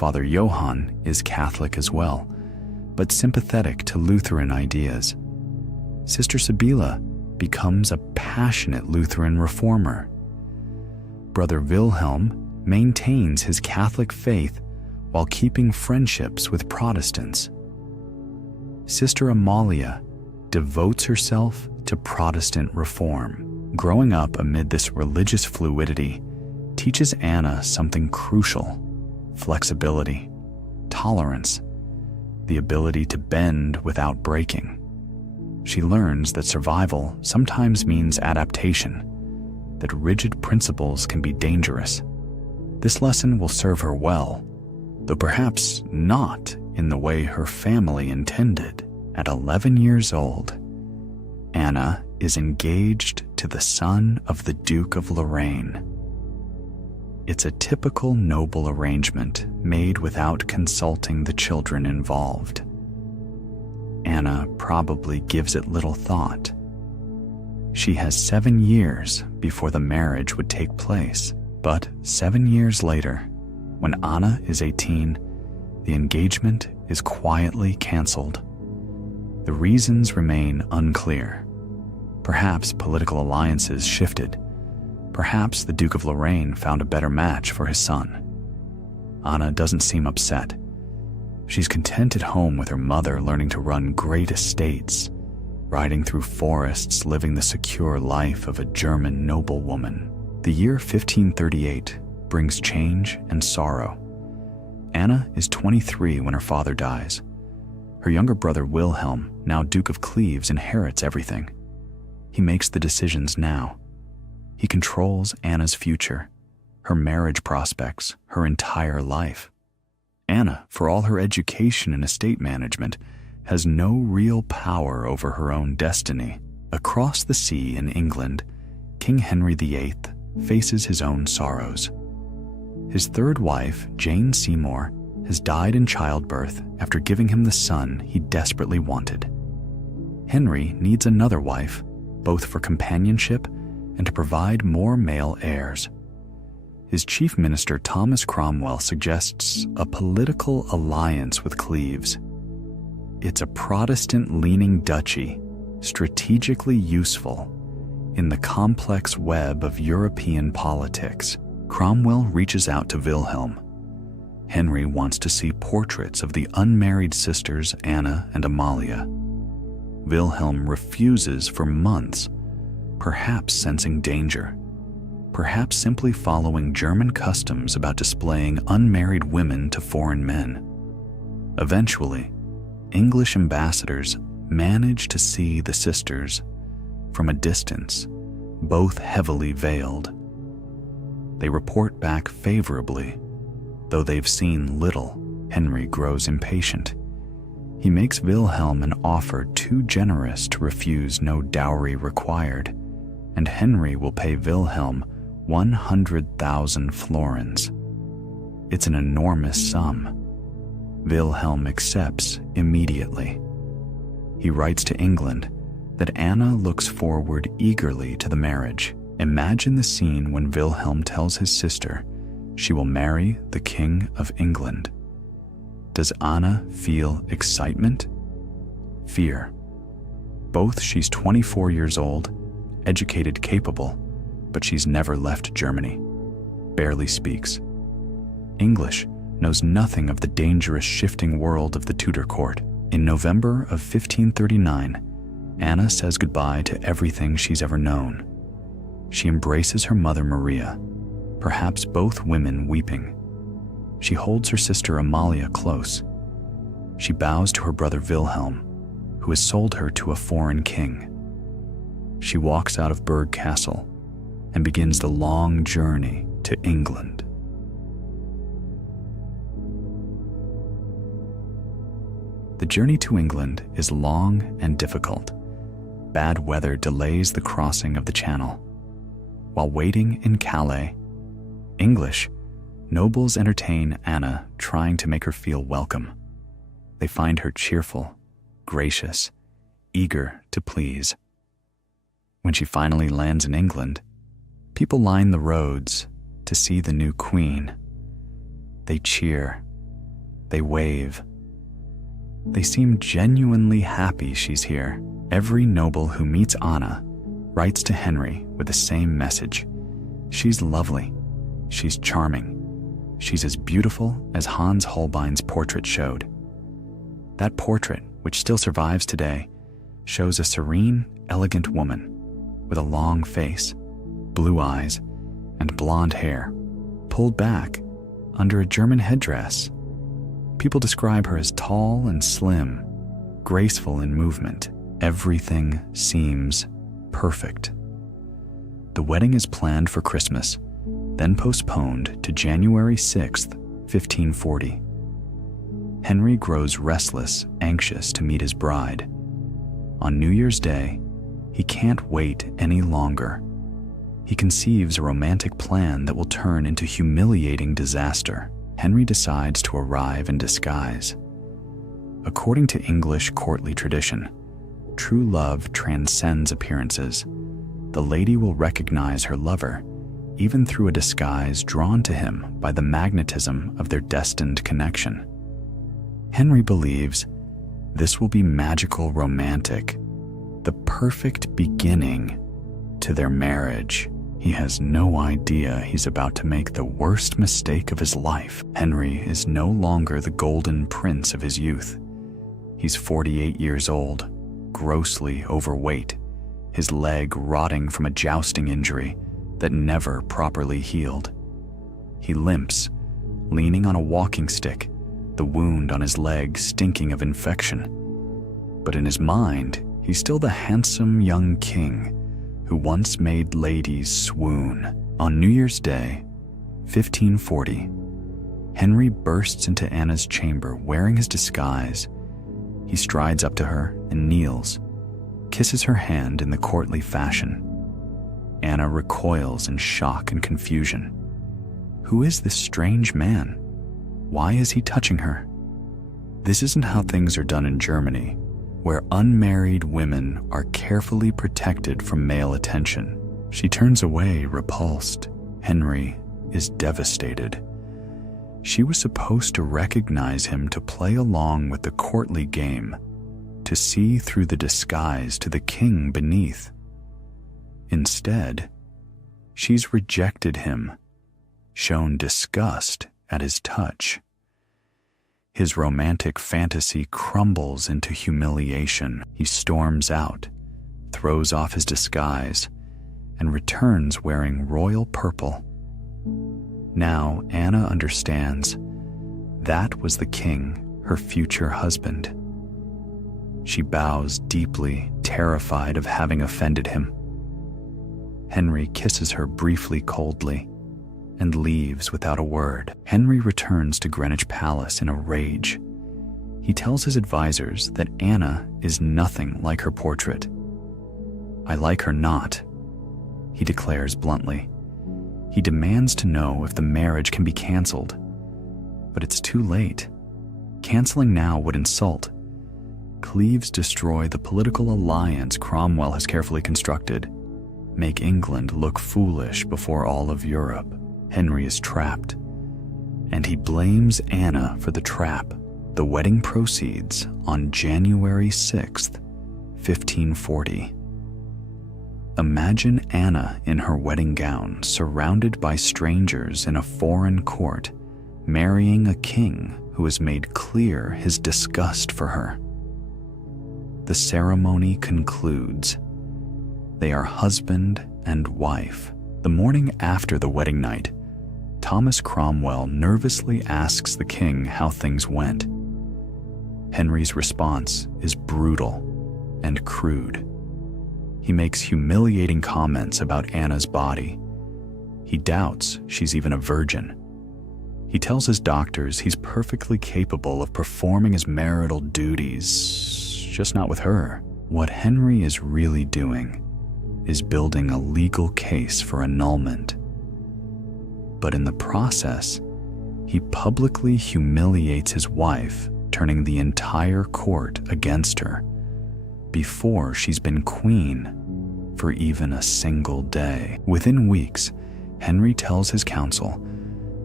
Father Johann is Catholic as well, but sympathetic to Lutheran ideas. Sister Sibylla becomes a passionate Lutheran reformer. Brother Wilhelm maintains his Catholic faith while keeping friendships with Protestants. Sister Amalia devotes herself to Protestant reform. Growing up amid this religious fluidity teaches Anna something crucial: flexibility, tolerance, the ability to bend without breaking. She learns that survival sometimes means adaptation, that rigid principles can be dangerous. This lesson will serve her well, though perhaps not in the way her family intended. At 11 years old, Anna is engaged to the son of the Duke of Lorraine. It's a typical noble arrangement made without consulting the children involved. Anna probably gives it little thought. She has 7 years before the marriage would take place, but 7 years later, when Anna is 18, the engagement is quietly canceled. The reasons remain unclear. Perhaps political alliances shifted. Perhaps the Duke of Lorraine found a better match for his son. Anna doesn't seem upset. She's content at home with her mother, learning to run great estates, riding through forests, living the secure life of a German noblewoman. The year 1538 brings change and sorrow. Anna is 23 when her father dies. Her younger brother Wilhelm, now Duke of Cleves, inherits everything. He makes the decisions now. He controls Anna's future, her marriage prospects, her entire life. Anna, for all her education in estate management, has no real power over her own destiny. Across the sea in England, King Henry VIII faces his own sorrows. His third wife, Jane Seymour, has died in childbirth after giving him the son he desperately wanted. Henry needs another wife, both for companionship and to provide more male heirs. His chief minister, Thomas Cromwell, suggests a political alliance with Cleves. It's a Protestant-leaning duchy, strategically useful in the complex web of European politics. Cromwell reaches out to Wilhelm. Henry wants to see portraits of the unmarried sisters Anna and Amalia. Wilhelm refuses for months, perhaps sensing danger, perhaps simply following German customs about displaying unmarried women to foreign men. Eventually, English ambassadors manage to see the sisters from a distance, both heavily veiled. They report back favorably, though they've seen little. Henry grows impatient. He makes Wilhelm an offer too generous to refuse, no dowry required, and Henry will pay Wilhelm 100,000 florins. It's an enormous sum. Wilhelm accepts immediately. He writes to England that Anna looks forward eagerly to the marriage. Imagine the scene when Wilhelm tells his sister she will marry the King of England. Does Anna feel excitement? Fear. Both she's 24 years old, educated, capable, but she's never left Germany, barely speaks English, knows nothing of the dangerous shifting world of the Tudor court. In November of 1539, Anna says goodbye to everything she's ever known. She embraces her mother Maria, perhaps both women weeping. She holds her sister Amalia close. She bows to her brother Wilhelm, who has sold her to a foreign king. She walks out of Berg Castle and begins the long journey to England. The journey to England is long and difficult. Bad weather delays the crossing of the Channel. While waiting in Calais, English nobles entertain Anna, trying to make her feel welcome. They find her cheerful, gracious, eager to please. When she finally lands in England, people line the roads to see the new queen. They cheer, They wave. They seem genuinely happy she's here. Every noble who meets Anna writes to Henry with the same message. She's lovely. She's charming. She's as beautiful as Hans Holbein's portrait showed. That portrait, which still survives today, shows a serene, elegant woman with a long face, blue eyes, and blonde hair, pulled back under a German headdress. People describe her as tall and slim, graceful in movement. Everything seems perfect. The wedding is planned for Christmas, then postponed to January 6th, 1540. Henry grows restless, anxious to meet his bride. On New Year's Day, he can't wait any longer. He conceives a romantic plan that will turn into humiliating disaster. Henry decides to arrive in disguise. According to English courtly tradition, true love transcends appearances. The lady will recognize her lover even through a disguise drawn to him by the magnetism of their destined connection. Henry believes this will be magical romantic, the perfect beginning to their marriage. He has no idea he's about to make the worst mistake of his life. Henry is no longer the golden prince of his youth. He's 48 years old, grossly overweight, his leg rotting from a jousting injury that never properly healed. He limps, leaning on a walking stick, the wound on his leg stinking of infection. But in his mind, he's still the handsome young king who once made ladies swoon. On New Year's Day, 1540, Henry bursts into Anna's chamber wearing his disguise. He strides up to her and kneels, kisses her hand in the courtly fashion. Anna recoils in shock and confusion. Who is this strange man? Why is he touching her? This isn't how things are done in Germany, where unmarried women are carefully protected from male attention. She turns away, repulsed. Henry is devastated. She was supposed to recognize him, to play along with the courtly game, to see through the disguise to the king beneath. Instead, she's rejected him, shown disgust at his touch. His romantic fantasy crumbles into humiliation. He storms out, throws off his disguise, and returns wearing royal purple. Now Anna understands that was the king, her future husband. She bows deeply, terrified of having offended him. Henry kisses her briefly coldly and leaves without a word. Henry returns to Greenwich Palace in a rage. He tells his advisors that Anna is nothing like her portrait. "I like her not," he declares bluntly. He demands to know if the marriage can be cancelled. But it's too late. Cancelling now would insult. Cleves destroy the political alliance Cromwell has carefully constructed, make England look foolish before all of Europe. Henry is trapped, and he blames Anna for the trap. The wedding proceeds on January 6th, 1540. Imagine Anna in her wedding gown, surrounded by strangers in a foreign court, marrying a king who has made clear his disgust for her. The ceremony concludes. They are husband and wife. The morning after the wedding night, Thomas Cromwell nervously asks the king how things went. Henry's response is brutal and crude. He makes humiliating comments about Anna's body. He doubts she's even a virgin. He tells his doctors he's perfectly capable of performing his marital duties, just not with her. What Henry is really doing is building a legal case for annulment. But in the process, he publicly humiliates his wife, turning the entire court against her, before she's been queen for even a single day. Within weeks, Henry tells his council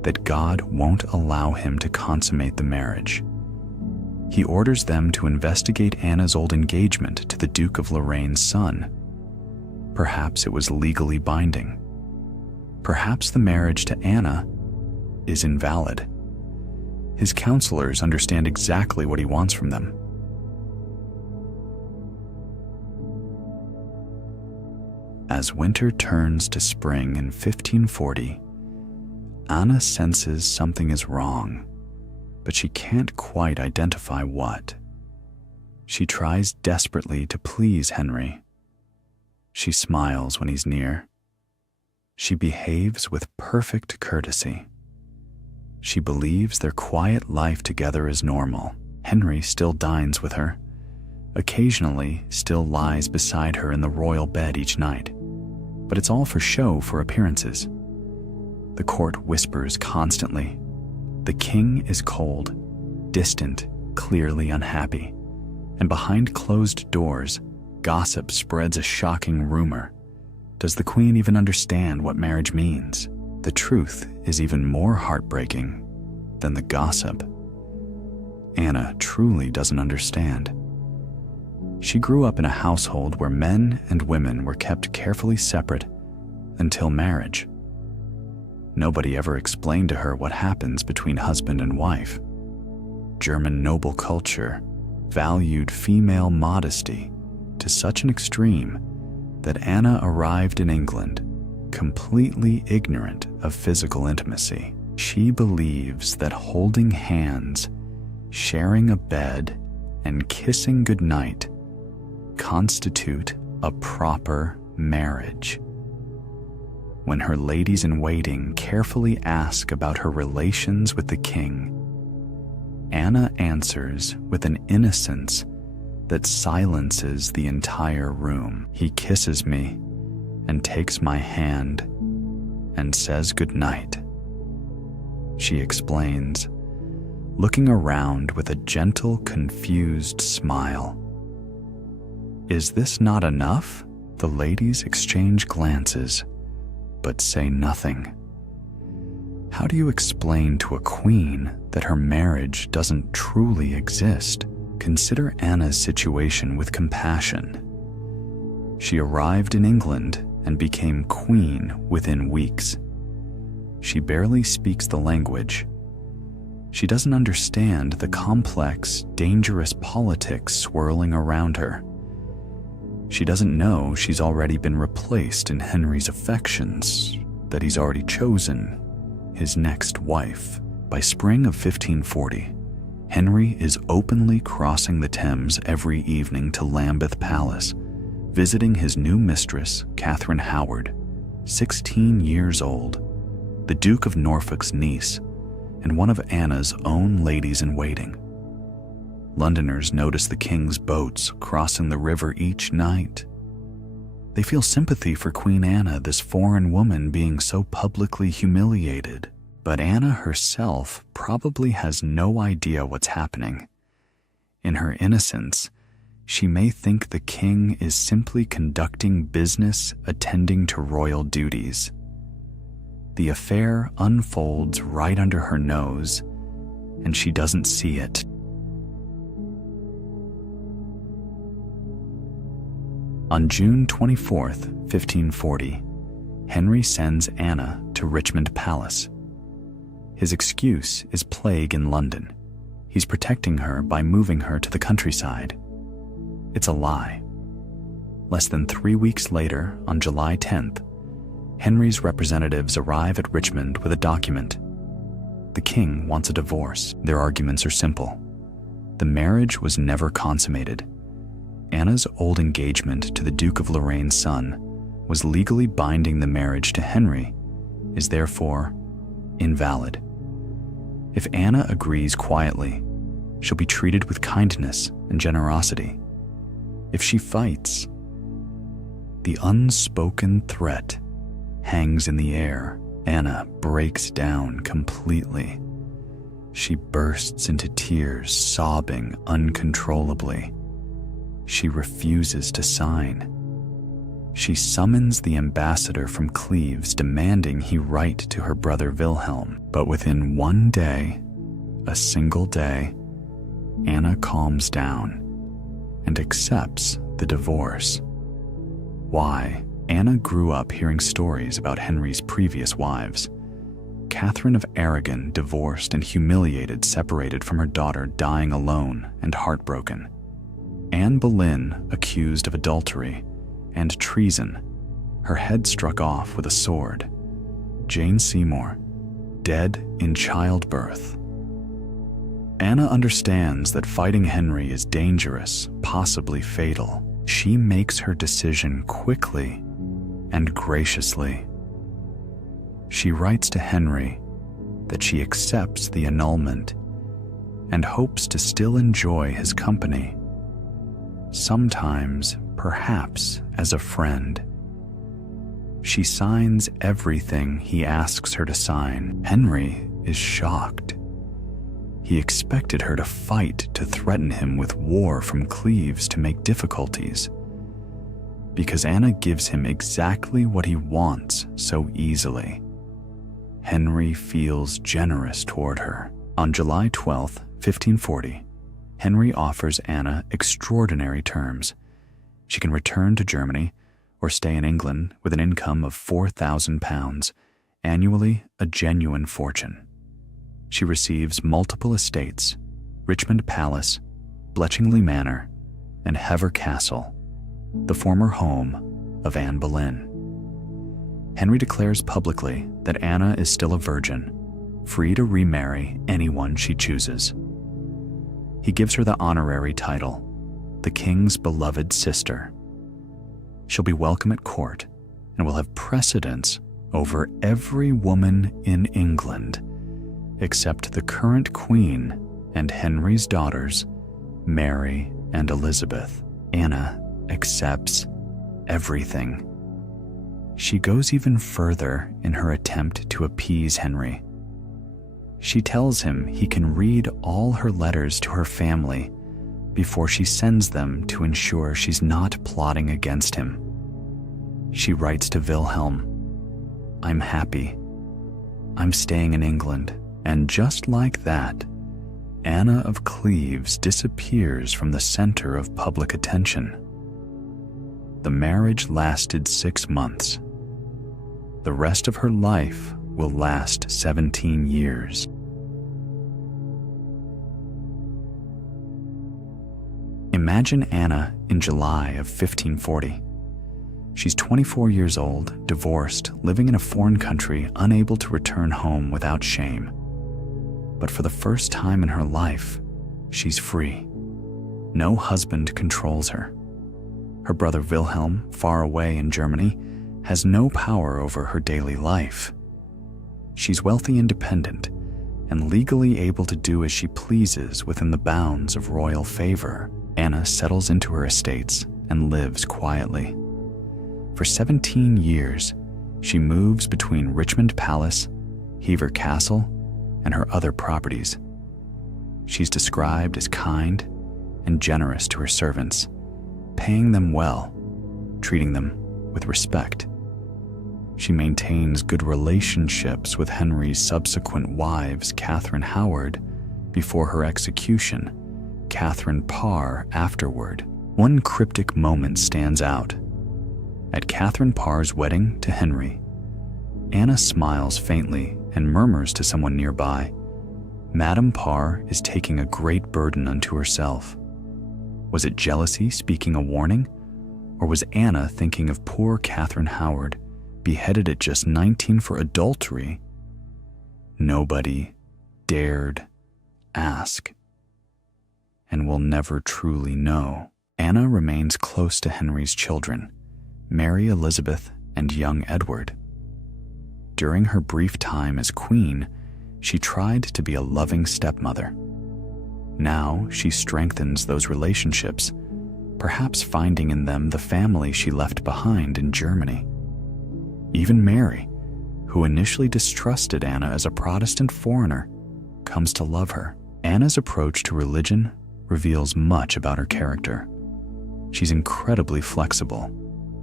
that God won't allow him to consummate the marriage. He orders them to investigate Anna's old engagement to the Duke of Lorraine's son. Perhaps it was legally binding. Perhaps the marriage to Anna is invalid. His counselors understand exactly what he wants from them. As winter turns to spring in 1540, Anna senses something is wrong, but she can't quite identify what. She tries desperately to please Henry. She smiles when he's near. She behaves with perfect courtesy. She believes their quiet life together is normal. Henry still dines with her, occasionally still lies beside her in the royal bed each night, but it's all for show, for appearances. The court whispers constantly. The king is cold, distant, clearly unhappy, and behind closed doors, gossip spreads a shocking rumor. Does the queen even understand what marriage means? The truth is even more heartbreaking than the gossip. Anna truly doesn't understand. She grew up in a household where men and women were kept carefully separate until marriage. Nobody ever explained to her what happens between husband and wife. German noble culture valued female modesty to such an extreme that Anna arrived in England completely ignorant of physical intimacy. She believes that holding hands, sharing a bed, and kissing goodnight constitute a proper marriage. When her ladies-in-waiting carefully ask about her relations with the king, Anna answers with an innocence that silences the entire room. He kisses me and takes my hand and says goodnight. She explains, looking around with a gentle, confused smile. Is this not enough? The ladies exchange glances, but say nothing. How do you explain to a queen that her marriage doesn't truly exist? Consider Anna's situation with compassion. She arrived in England and became queen within weeks. She barely speaks the language. She doesn't understand the complex, dangerous politics swirling around her. She doesn't know she's already been replaced in Henry's affections, that he's already chosen his next wife. By spring of 1540, Henry is openly crossing the Thames every evening to Lambeth Palace, visiting his new mistress, Catherine Howard, 16 years old, the Duke of Norfolk's niece, and one of Anna's own ladies-in-waiting. Londoners notice the king's boats crossing the river each night. They feel sympathy for Queen Anna, this foreign woman being so publicly humiliated. But Anna herself probably has no idea what's happening. In her innocence, she may think the king is simply conducting business, attending to royal duties. The affair unfolds right under her nose, and she doesn't see it. On June 24th, 1540, Henry sends Anna to Richmond Palace. His excuse is plague in London. He's protecting her by moving her to the countryside. It's a lie. Less than 3 weeks later, on July 10th, Henry's representatives arrive at Richmond with a document. The king wants a divorce. Their arguments are simple. The marriage was never consummated. Anna's old engagement to the Duke of Lorraine's son was legally binding. The marriage to Henry is therefore invalid. If Anna agrees quietly, she'll be treated with kindness and generosity. If she fights, the unspoken threat hangs in the air. Anna breaks down completely. She bursts into tears, sobbing uncontrollably. She refuses to sign. She summons the ambassador from Cleves, demanding he write to her brother Wilhelm. But within one day, a single day, Anna calms down and accepts the divorce. Why? Anna grew up hearing stories about Henry's previous wives. Catherine of Aragon, divorced and humiliated, separated from her daughter, dying alone and heartbroken. Anne Boleyn, accused of adultery and treason, her head struck off with a sword. Jane Seymour, dead in childbirth. Anna understands that fighting Henry is dangerous, possibly fatal. She makes her decision quickly and graciously. She writes to Henry that she accepts the annulment and hopes to still enjoy his company, sometimes perhaps as a friend. She signs everything he asks her to sign. Henry is shocked. He expected her to fight, to threaten him with war from Cleves, to make difficulties. Because Anna gives him exactly what he wants so easily, Henry feels generous toward her. On July 12, 1540, Henry offers Anna extraordinary terms. She can return to Germany or stay in England with an income of £4,000, annually a genuine fortune. She receives multiple estates: Richmond Palace, Bletchingley Manor, and Hever Castle, the former home of Anne Boleyn. Henry declares publicly that Anna is still a virgin, free to remarry anyone she chooses. He gives her the honorary title, the King's beloved sister. She'll be welcome at court and will have precedence over every woman in England, except the current Queen and Henry's daughters, Mary and Elizabeth. Anna accepts everything. She goes even further in her attempt to appease Henry. She tells him he can read all her letters to her family before she sends them to ensure she's not plotting against him. She writes to Wilhelm, "I'm happy. I'm staying in England." And just like that, Anna of Cleves disappears from the center of public attention. The marriage lasted 6 months. The rest of her life will last 17 years. Imagine Anna in July of 1540. She's 24 years old, divorced, living in a foreign country, unable to return home without shame. But for the first time in her life, she's free. No husband controls her. Her brother Wilhelm, far away in Germany, has no power over her daily life. She's wealthy, independent, and legally able to do as she pleases within the bounds of royal favor. Anna settles into her estates and lives quietly. For 17 years, she moves between Richmond Palace, Hever Castle, and her other properties. She's described as kind and generous to her servants, paying them well, treating them with respect. She maintains good relationships with Henry's subsequent wives, Catherine Howard before her execution, Catherine Parr afterward. One cryptic moment stands out. At Catherine Parr's wedding to Henry, Anna smiles faintly and murmurs to someone nearby, "Madame Parr is taking a great burden unto herself." Was it jealousy speaking a warning? Or was Anna thinking of poor Catherine Howard, beheaded at just 19 for adultery? Nobody dared ask, and will never truly know. Anna remains close to Henry's children, Mary Elizabeth and young Edward. During her brief time as queen, she tried to be a loving stepmother. Now she strengthens those relationships, perhaps finding in them the family she left behind in Germany. Even Mary, who initially distrusted Anna as a Protestant foreigner, comes to love her. Anna's approach to religion reveals much about her character. She's incredibly flexible,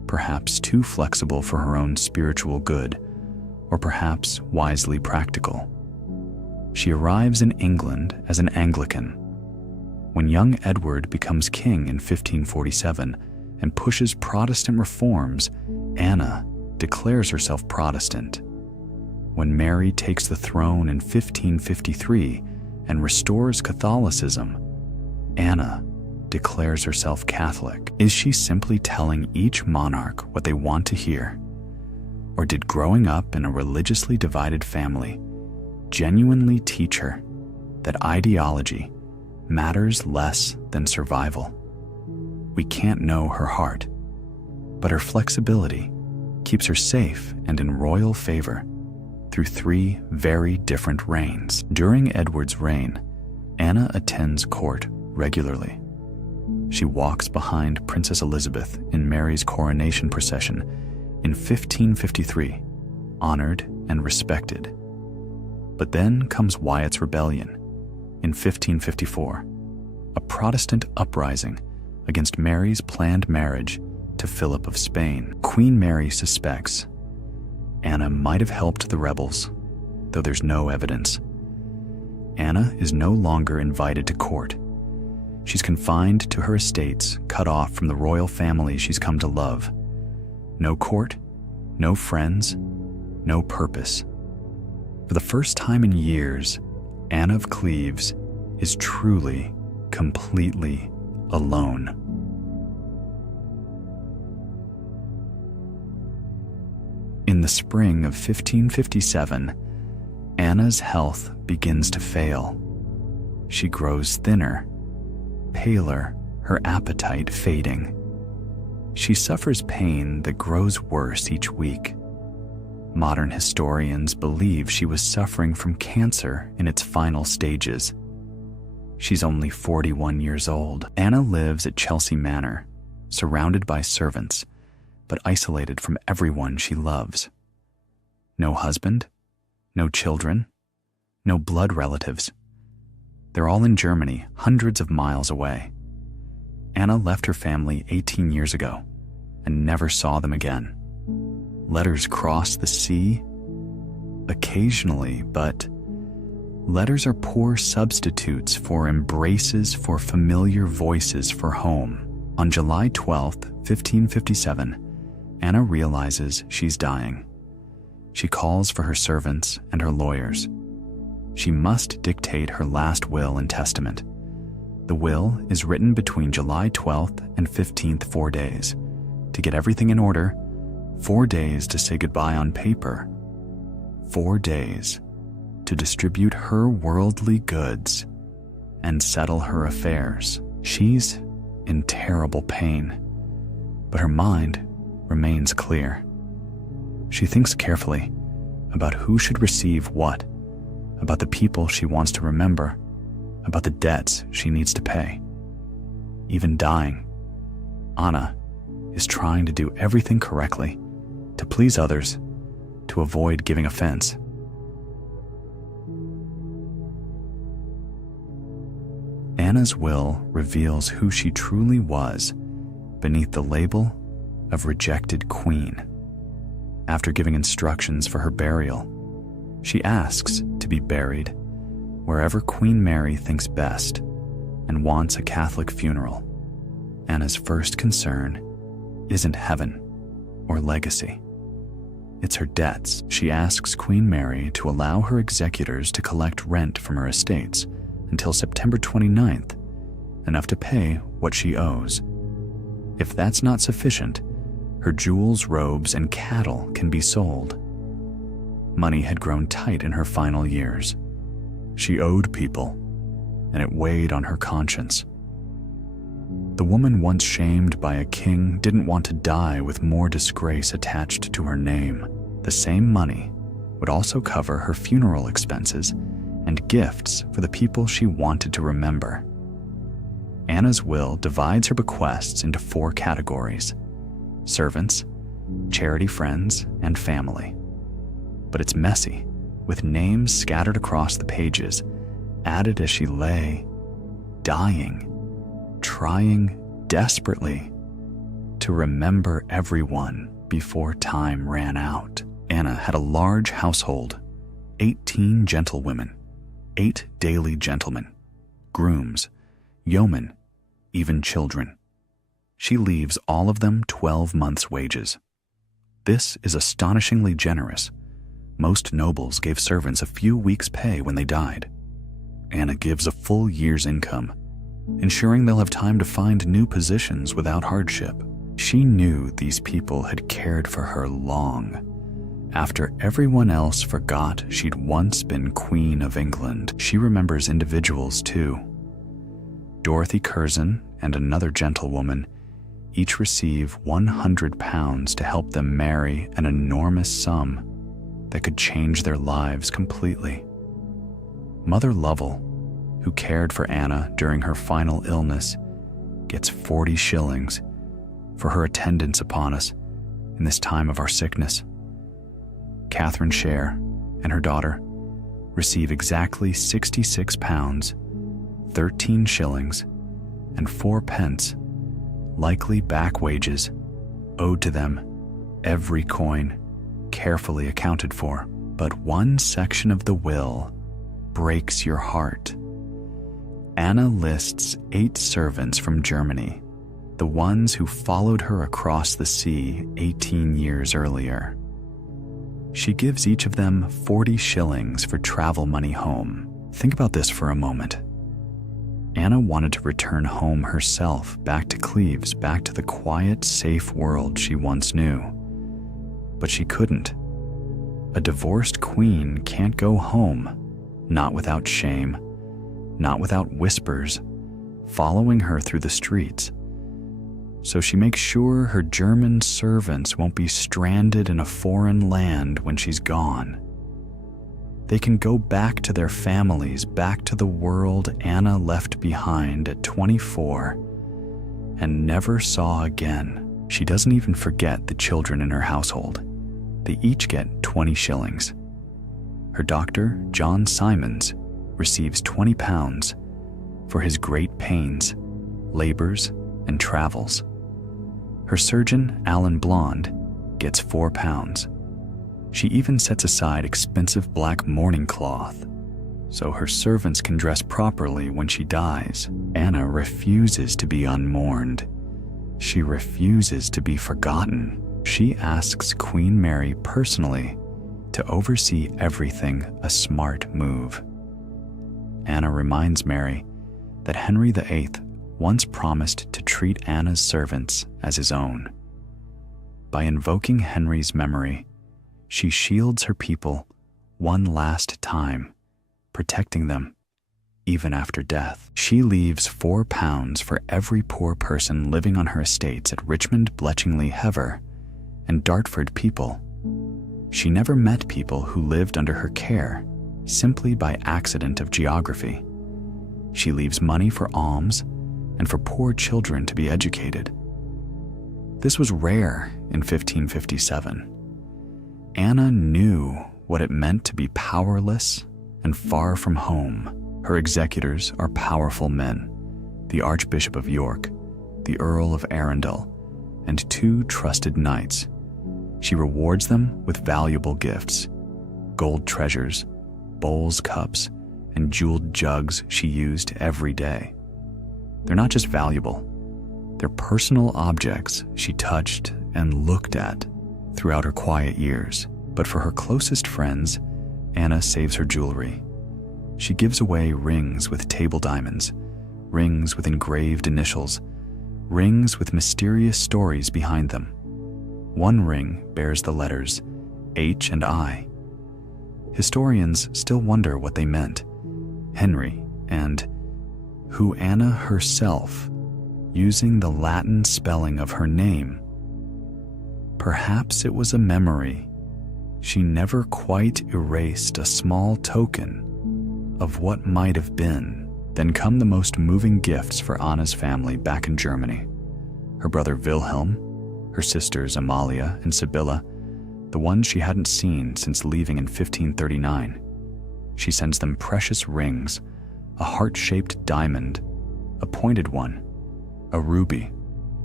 perhaps too flexible for her own spiritual good, or perhaps wisely practical. She arrives in England as an Anglican. When young Edward becomes king in 1547 and pushes Protestant reforms, Anna declares herself Protestant. When Mary takes the throne in 1553 and restores Catholicism, Anna declares herself Catholic. Is she simply telling each monarch what they want to hear? Or did growing up in a religiously divided family genuinely teach her that ideology matters less than survival? We can't know her heart, but her flexibility keeps her safe and in royal favor through 3 very different reigns. During Edward's reign, Anna attends court regularly. She walks behind Princess Elizabeth in Mary's coronation procession in 1553, honored and respected. But then comes Wyatt's Rebellion in 1554, a Protestant uprising against Mary's planned marriage to Philip of Spain. Queen Mary suspects Anna might have helped the rebels, though there's no evidence. Anna is no longer invited to court. She's confined to her estates, cut off from the royal family she's come to love. No court, no friends, no purpose. For the first time in years, Anne of Cleves is truly, completely alone. In the spring of 1557, Anna's health begins to fail. She grows thinner, paler, her appetite fading. She suffers pain that grows worse each week. Modern historians believe she was suffering from cancer in its final stages. She's only 41 years old. Anna lives at Chelsea Manor, surrounded by servants, but isolated from everyone she loves. No husband, no children, no blood relatives. They're all in Germany, hundreds of miles away. Anna left her family 18 years ago and never saw them again. Letters cross the sea occasionally, but letters are poor substitutes for embraces, for familiar voices, for home. On July 12, 1557, Anna realizes she's dying. She calls for her servants and her lawyers. She must dictate her last will and testament. The will is written between July 12th and 15th, 4 days. To get everything in order, 4 days to say goodbye on paper, 4 days to distribute her worldly goods and settle her affairs. She's in terrible pain, but her mind remains clear. She thinks carefully about who should receive what, about the people she wants to remember, about the debts she needs to pay. Even dying, Anna is trying to do everything correctly, to please others, to avoid giving offense. Anna's will reveals who she truly was beneath the label of rejected queen. After giving instructions for her burial, she asks to be buried wherever Queen Mary thinks best and wants a Catholic funeral. Anna's first concern isn't heaven or legacy. It's her debts. She asks Queen Mary to allow her executors to collect rent from her estates until September 29th, enough to pay what she owes. If that's not sufficient, her jewels, robes, and cattle can be sold. Money had grown tight in her final years. She owed people, and it weighed on her conscience. The woman once shamed by a king didn't want to die with more disgrace attached to her name. The same money would also cover her funeral expenses and gifts for the people she wanted to remember. Anna's will divides her bequests into 4 categories: servants, charity friends, and family. But it's messy, with names scattered across the pages, added as she lay, dying, trying desperately to remember everyone before time ran out. Anna had a large household, 18 gentlewomen, 8 daily gentlemen, grooms, yeomen, even children. She leaves all of them 12 months' wages. This is astonishingly generous. Most nobles gave servants a few weeks' pay when they died. Anna gives a full year's income, ensuring they'll have time to find new positions without hardship. She knew these people had cared for her long. After everyone else forgot she'd once been Queen of England, she remembers individuals too. Dorothy Curzon and another gentlewoman each receive £100 to help them marry an enormous sum that could change their lives completely. Mother Lovell, who cared for Anna during her final illness, gets 40 shillings for her attendance upon us in this time of our sickness. Catherine Share and her daughter receive exactly £66, 13 shillings, and 4 pence, likely back wages, owed to them, every coin carefully accounted for. But one section of the will breaks your heart. Anna lists 8 servants from Germany, the ones who followed her across the sea 18 years earlier. She gives each of them 40 shillings for travel money home. Think about this for a moment. Anna wanted to return home herself, back to Cleves, back to the quiet, safe world she once knew. But she couldn't. A divorced queen can't go home, not without shame, not without whispers following her through the streets. So she makes sure her German servants won't be stranded in a foreign land when she's gone. They can go back to their families, back to the world Anna left behind at 24 and never saw again. She doesn't even forget the children in her household. They each get 20 shillings. Her doctor, John Simons, receives £20 for his great pains, labors, and travels. Her surgeon, Alan Blonde, gets £4. She even sets aside expensive black mourning cloth so her servants can dress properly when she dies. Anna refuses to be unmourned. She refuses to be forgotten. She asks Queen Mary personally to oversee everything, a smart move. Anna reminds Mary that Henry VIII once promised to treat Anna's servants as his own. By invoking Henry's memory, she shields her people one last time, protecting them even after death. She leaves £4 for every poor person living on her estates at Richmond, Bletchingley, Hever, and Dartford people. She never met people who lived under her care simply by accident of geography. She leaves money for alms and for poor children to be educated. This was rare in 1557. Anna knew what it meant to be powerless and far from home. Her executors are powerful men, the Archbishop of York, the Earl of Arundel, and 2 trusted knights. She rewards them with valuable gifts, gold treasures, bowls, cups, and jeweled jugs she used every day. They're not just valuable, they're personal objects she touched and looked at throughout her quiet years. But for her closest friends, Anna saves her jewelry. She gives away rings with table diamonds, rings with engraved initials, rings with mysterious stories behind them. One ring bears the letters H and I. Historians still wonder what they meant. Henry and who Anna herself, using the Latin spelling of her name. Perhaps it was a memory. She never quite erased a small token of what might have been. Then come the most moving gifts for Anna's family back in Germany. Her brother Wilhelm, her sisters Amalia and Sibylla, the ones she hadn't seen since leaving in 1539. She sends them precious rings, a heart-shaped diamond, a pointed one, a ruby,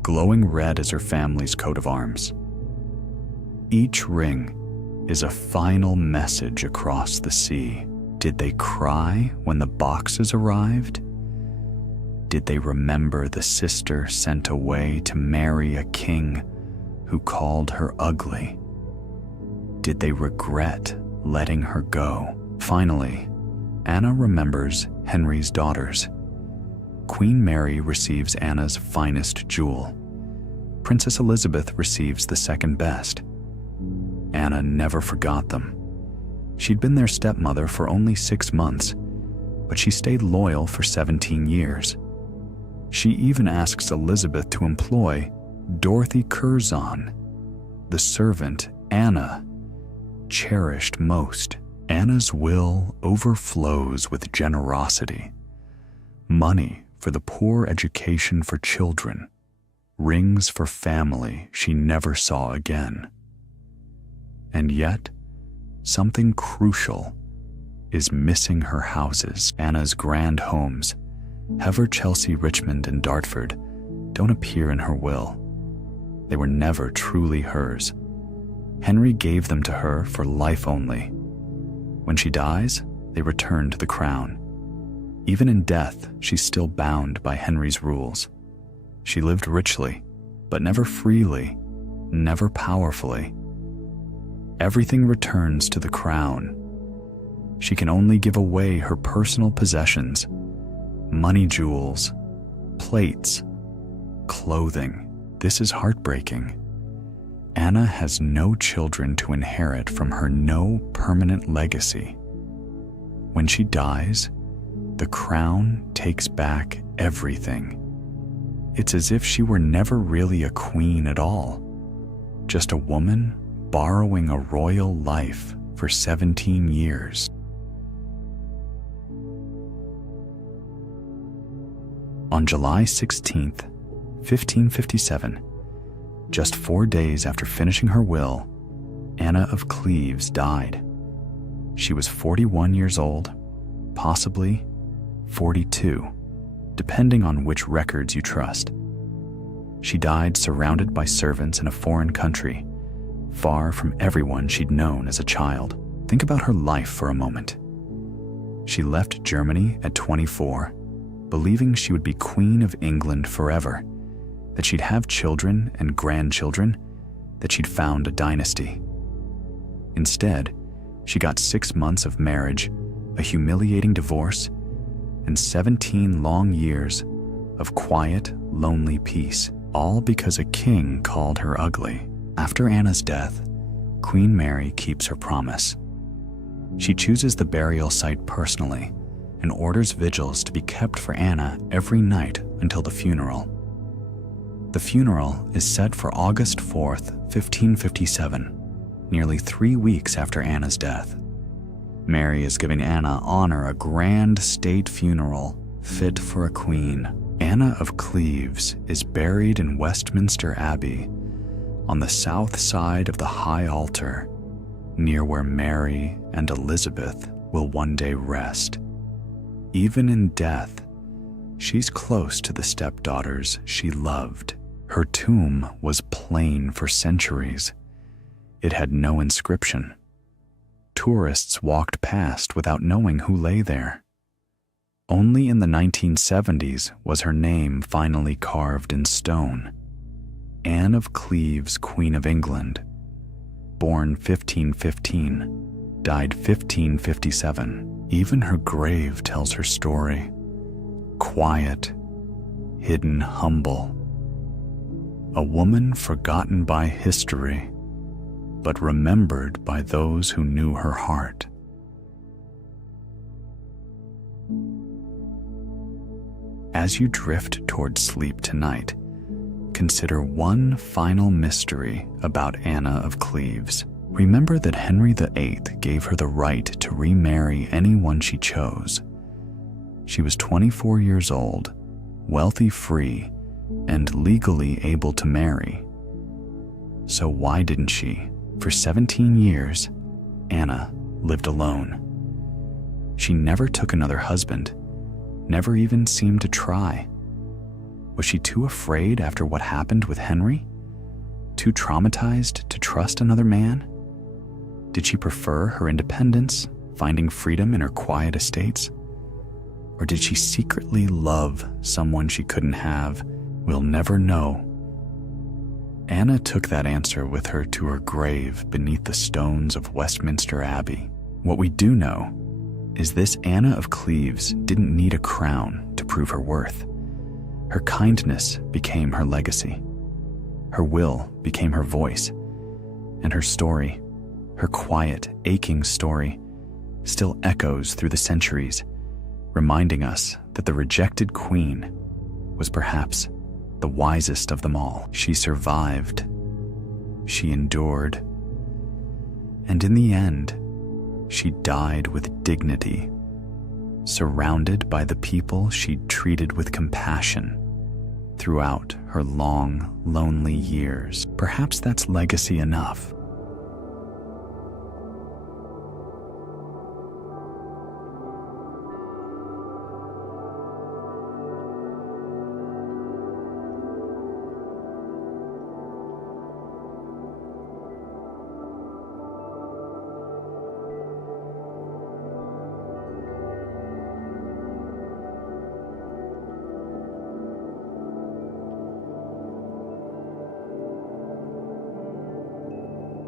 glowing red as her family's coat of arms. Each ring is a final message across the sea. Did they cry when the boxes arrived? Did they remember the sister sent away to marry a king who called her ugly? Did they regret letting her go? Finally, Anna remembers Henry's daughters. Queen Mary receives Anna's finest jewel. Princess Elizabeth receives the second best. Anna never forgot them. She'd been their stepmother for only 6 months, but she stayed loyal for 17 years. She even asks Elizabeth to employ Dorothy Curzon, the servant Anna cherished most. Anna's will overflows with generosity. Money for the poor, education for children, rings for family she never saw again. And yet, something crucial is missing her houses. Anna's grand homes, Hever, Chelsea, Richmond, and Dartford, don't appear in her will. They were never truly hers. Henry gave them to her for life only. When she dies, they return to the crown. Even in death, she's still bound by Henry's rules. She lived richly, but never freely, never powerfully. Everything returns to the crown. She can only give away her personal possessions, money, jewels, plates, clothing. This is heartbreaking. Anna has no children to inherit from her no permanent legacy. When she dies, the crown takes back everything. It's as if she were never really a queen at all, just a woman borrowing a royal life for 17 years. On July 16th, 1557, just 4 days after finishing her will, Anne of Cleves died. She was 41 years old, possibly 42, depending on which records you trust. She died surrounded by servants in a foreign country, far from everyone she'd known as a child. Think about her life for a moment. She left Germany at 24, believing she would be Queen of England forever, that she'd have children and grandchildren, that she'd found a dynasty. Instead, she got 6 months of marriage, a humiliating divorce, and 17 long years of quiet, lonely peace, all because a king called her ugly. After Anna's death, Queen Mary keeps her promise. She chooses the burial site personally and orders vigils to be kept for Anna every night until the funeral. The funeral is set for August 4th, 1557, nearly 3 weeks after Anna's death. Mary is giving Anna honor a grand state funeral fit for a queen. Anne of Cleves is buried in Westminster Abbey on the south side of the high altar, near where Mary and Elizabeth will one day rest. Even in death, she's close to the stepdaughters she loved. Her tomb was plain for centuries. It had no inscription. Tourists walked past without knowing who lay there. Only in the 1970s was her name finally carved in stone. Anne of Cleves, Queen of England, born 1515, died 1557. Even her grave tells her story. Quiet, hidden, humble. A woman forgotten by history, but remembered by those who knew her heart. As you drift toward sleep tonight, consider one final mystery about Anne of Cleves. Remember that Henry VIII gave her the right to remarry anyone she chose. She was 24 years old, wealthy, free, and legally able to marry. So why didn't she? For 17 years, Anna lived alone. She never took another husband, never even seemed to try. Was she too afraid after what happened with Henry? Too traumatized to trust another man? Did she prefer her independence, finding freedom in her quiet estates? Or did she secretly love someone she couldn't have? We'll never know. Anna took that answer with her to her grave beneath the stones of Westminster Abbey. What we do know is this Anne of Cleves didn't need a crown to prove her worth. Her kindness became her legacy. Her will became her voice. And her story, her quiet, aching story, still echoes through the centuries, reminding us that the rejected queen was perhaps the wisest of them all. She survived. She endured. And in the end, she died with dignity, surrounded by the people she'd treated with compassion throughout her long, lonely years. Perhaps that's legacy enough.